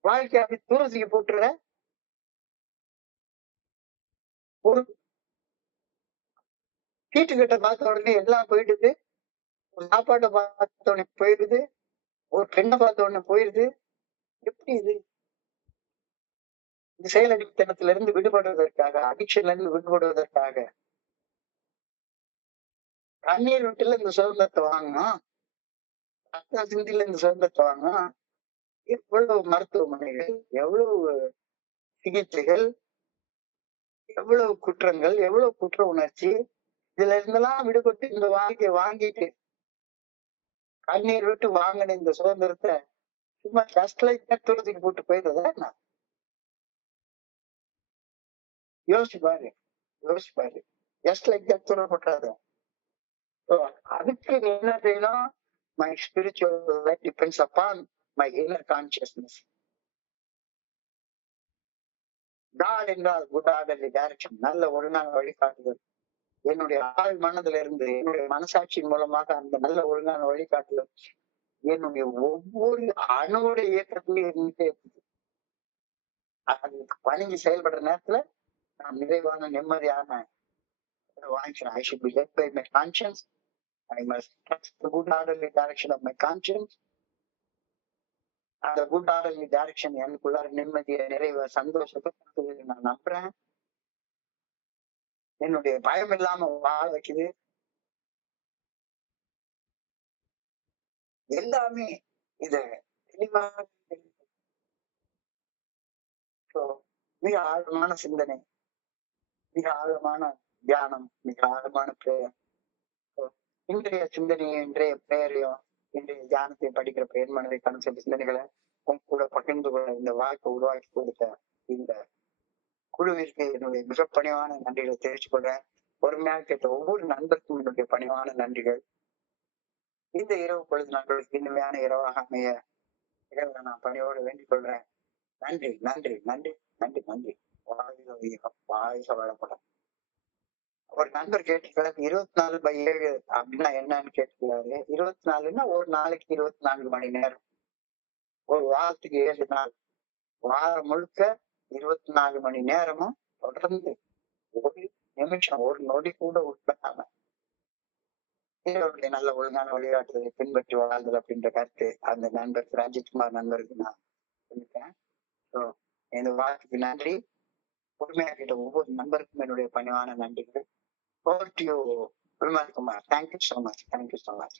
வாழ்க்கை அப்படி தூரத்துக்கு போட்டுற. ஒரு சீட்டுக்கட்டை பார்த்த உடனே எல்லாம் போயிடுது. ஒரு சாப்பாட்டை பார்த்த உடனே போயிடுது. ஒரு பெண்ணை பார்த்த உடனே போயிடுது. எப்படி இது? இந்த செயலடித்தனத்துல இருந்து விடுபடுவதற்காக, அடிக்ஷன்ல இருந்து விடுபடுவதற்காக கண்ணீர் விட்டுல இந்த சுதந்திரத்தை வாங்கணும், ரத்த சிந்தில இந்த சுதந்திரத்தை வாங்கணும். எவ்வளவு மருத்துவமனைகள், எவ்வளவு சிகிச்சைகள், எவ்வளவு குற்றங்கள், எவ்வளவு குற்ற உணர்ச்சி, இதுல இருந்தெல்லாம் விடுபட்டு இந்த வாழ்க்கையை வாங்கிட்டு கண்ணீர் விட்டு வாங்கின இந்த சுதந்திரத்தை சும்மா கஷ்டலைக்கு தூரத்துக்கு போட்டு போயிடுறதா? யோசிச்சு பாரு, யோசிச்சு பாரு. ஜஸ்ட் லைக் தட் தூரம் போட்டாரு. அதுக்கு நீ என்ன செய்யணும்? My spiritual life depends upon my inner consciousness. God என்றால் குட் ஆர்டர்லி டைரக்ஷன், நல்ல ஒழுங்கான வழிகாட்டுதல். என்னுடைய ஆள் மனதுல இருந்து என்னுடைய மனசாட்சியின் மூலமாக அந்த நல்ல ஒழுங்கான வழிகாட்டுதல் என்னுடைய ஒவ்வொரு அணுவுடைய இயக்கத்திலையும் இருந்துட்டே இருக்குது. அதுக்கு பணிஞ்சு செயல்படுற நேரத்துல நான் நிறைவான நிம்மதியான வாங்கிக்கிறேன். I should be led by my conscience. I must trust the good orderly direction of my conscience. அந்த குட் ஆர்டர்லி டைரக்ஷன் எனக்குள்ளார நிம்மதியை, நிறைவ, சந்தோஷத்தை நான் நம்புறேன். என்னுடைய பயம் இல்லாம வாழ வைக்குது. எல்லாமே இத தெளிவாக மிக ஆழமான சிந்தனை, மிக ஆழமான தியானம், மிக ஆழமான பிரேயர். இன்றைய சிந்தனையும் இன்றைய பிரேயரையும் இன்றைய தியானத்தையும் படிக்கிற பெயர் மனதை கணக்கு சிந்தனைகளை உங்க கூட பகிர்ந்து கொள்ள இந்த வாழ்க்கை உருவாக்கி கொடுத்த இந்த குழுவிற்கு என்னுடைய மிக பணிவான நன்றிகளை தெரிவித்துக் கொள்றேன். பொறுமையாக கேட்ட ஒவ்வொரு நண்பருக்கும் என்னுடைய பணிவான நன்றிகள். இந்த இரவு பொழுது நண்பர்களுக்கு இனிமையான இரவாக அமைய இறைவனை நான் பணியோடு வேண்டிக் கொள்றேன். நன்றி, நன்றி, நன்றி, நன்றி, நன்றி. வாழ்க வையகம், வாழ்க வளமுடன். ஒரு நண்பர் கேட்டுக்கிறாரு 24/7 அப்படின்னா என்னன்னு கேட்டுக்கிறாரு. 24ன்னா ஒரு நாளைக்கு 24 மணி நேரம், ஒரு வாரத்துக்கு 7 நாள், வாரம் முழுக்க 24 மணி நேரமும் தொடர்ந்து ஒரு நிமிஷம், ஒரு நொடி கூட உட்படாம இவருடைய நல்ல ஒழுங்கான வழிகாட்டுதலை பின்பற்றி வாழ்தல் அப்படின்ற கருத்து அந்த நண்பருக்கு, ரஞ்சித்குமார் நண்பருக்கு நான் சொல்லிட்டேன். இந்த வாழ்க்கைக்கு நன்றி. பொறுமையாக கேட்ட ஒவ்வொரு நண்பருக்கும் என்னுடைய பணிவான நன்றிகள். Over to you, Vimal Kumar. Thank you so much. Thank you so much.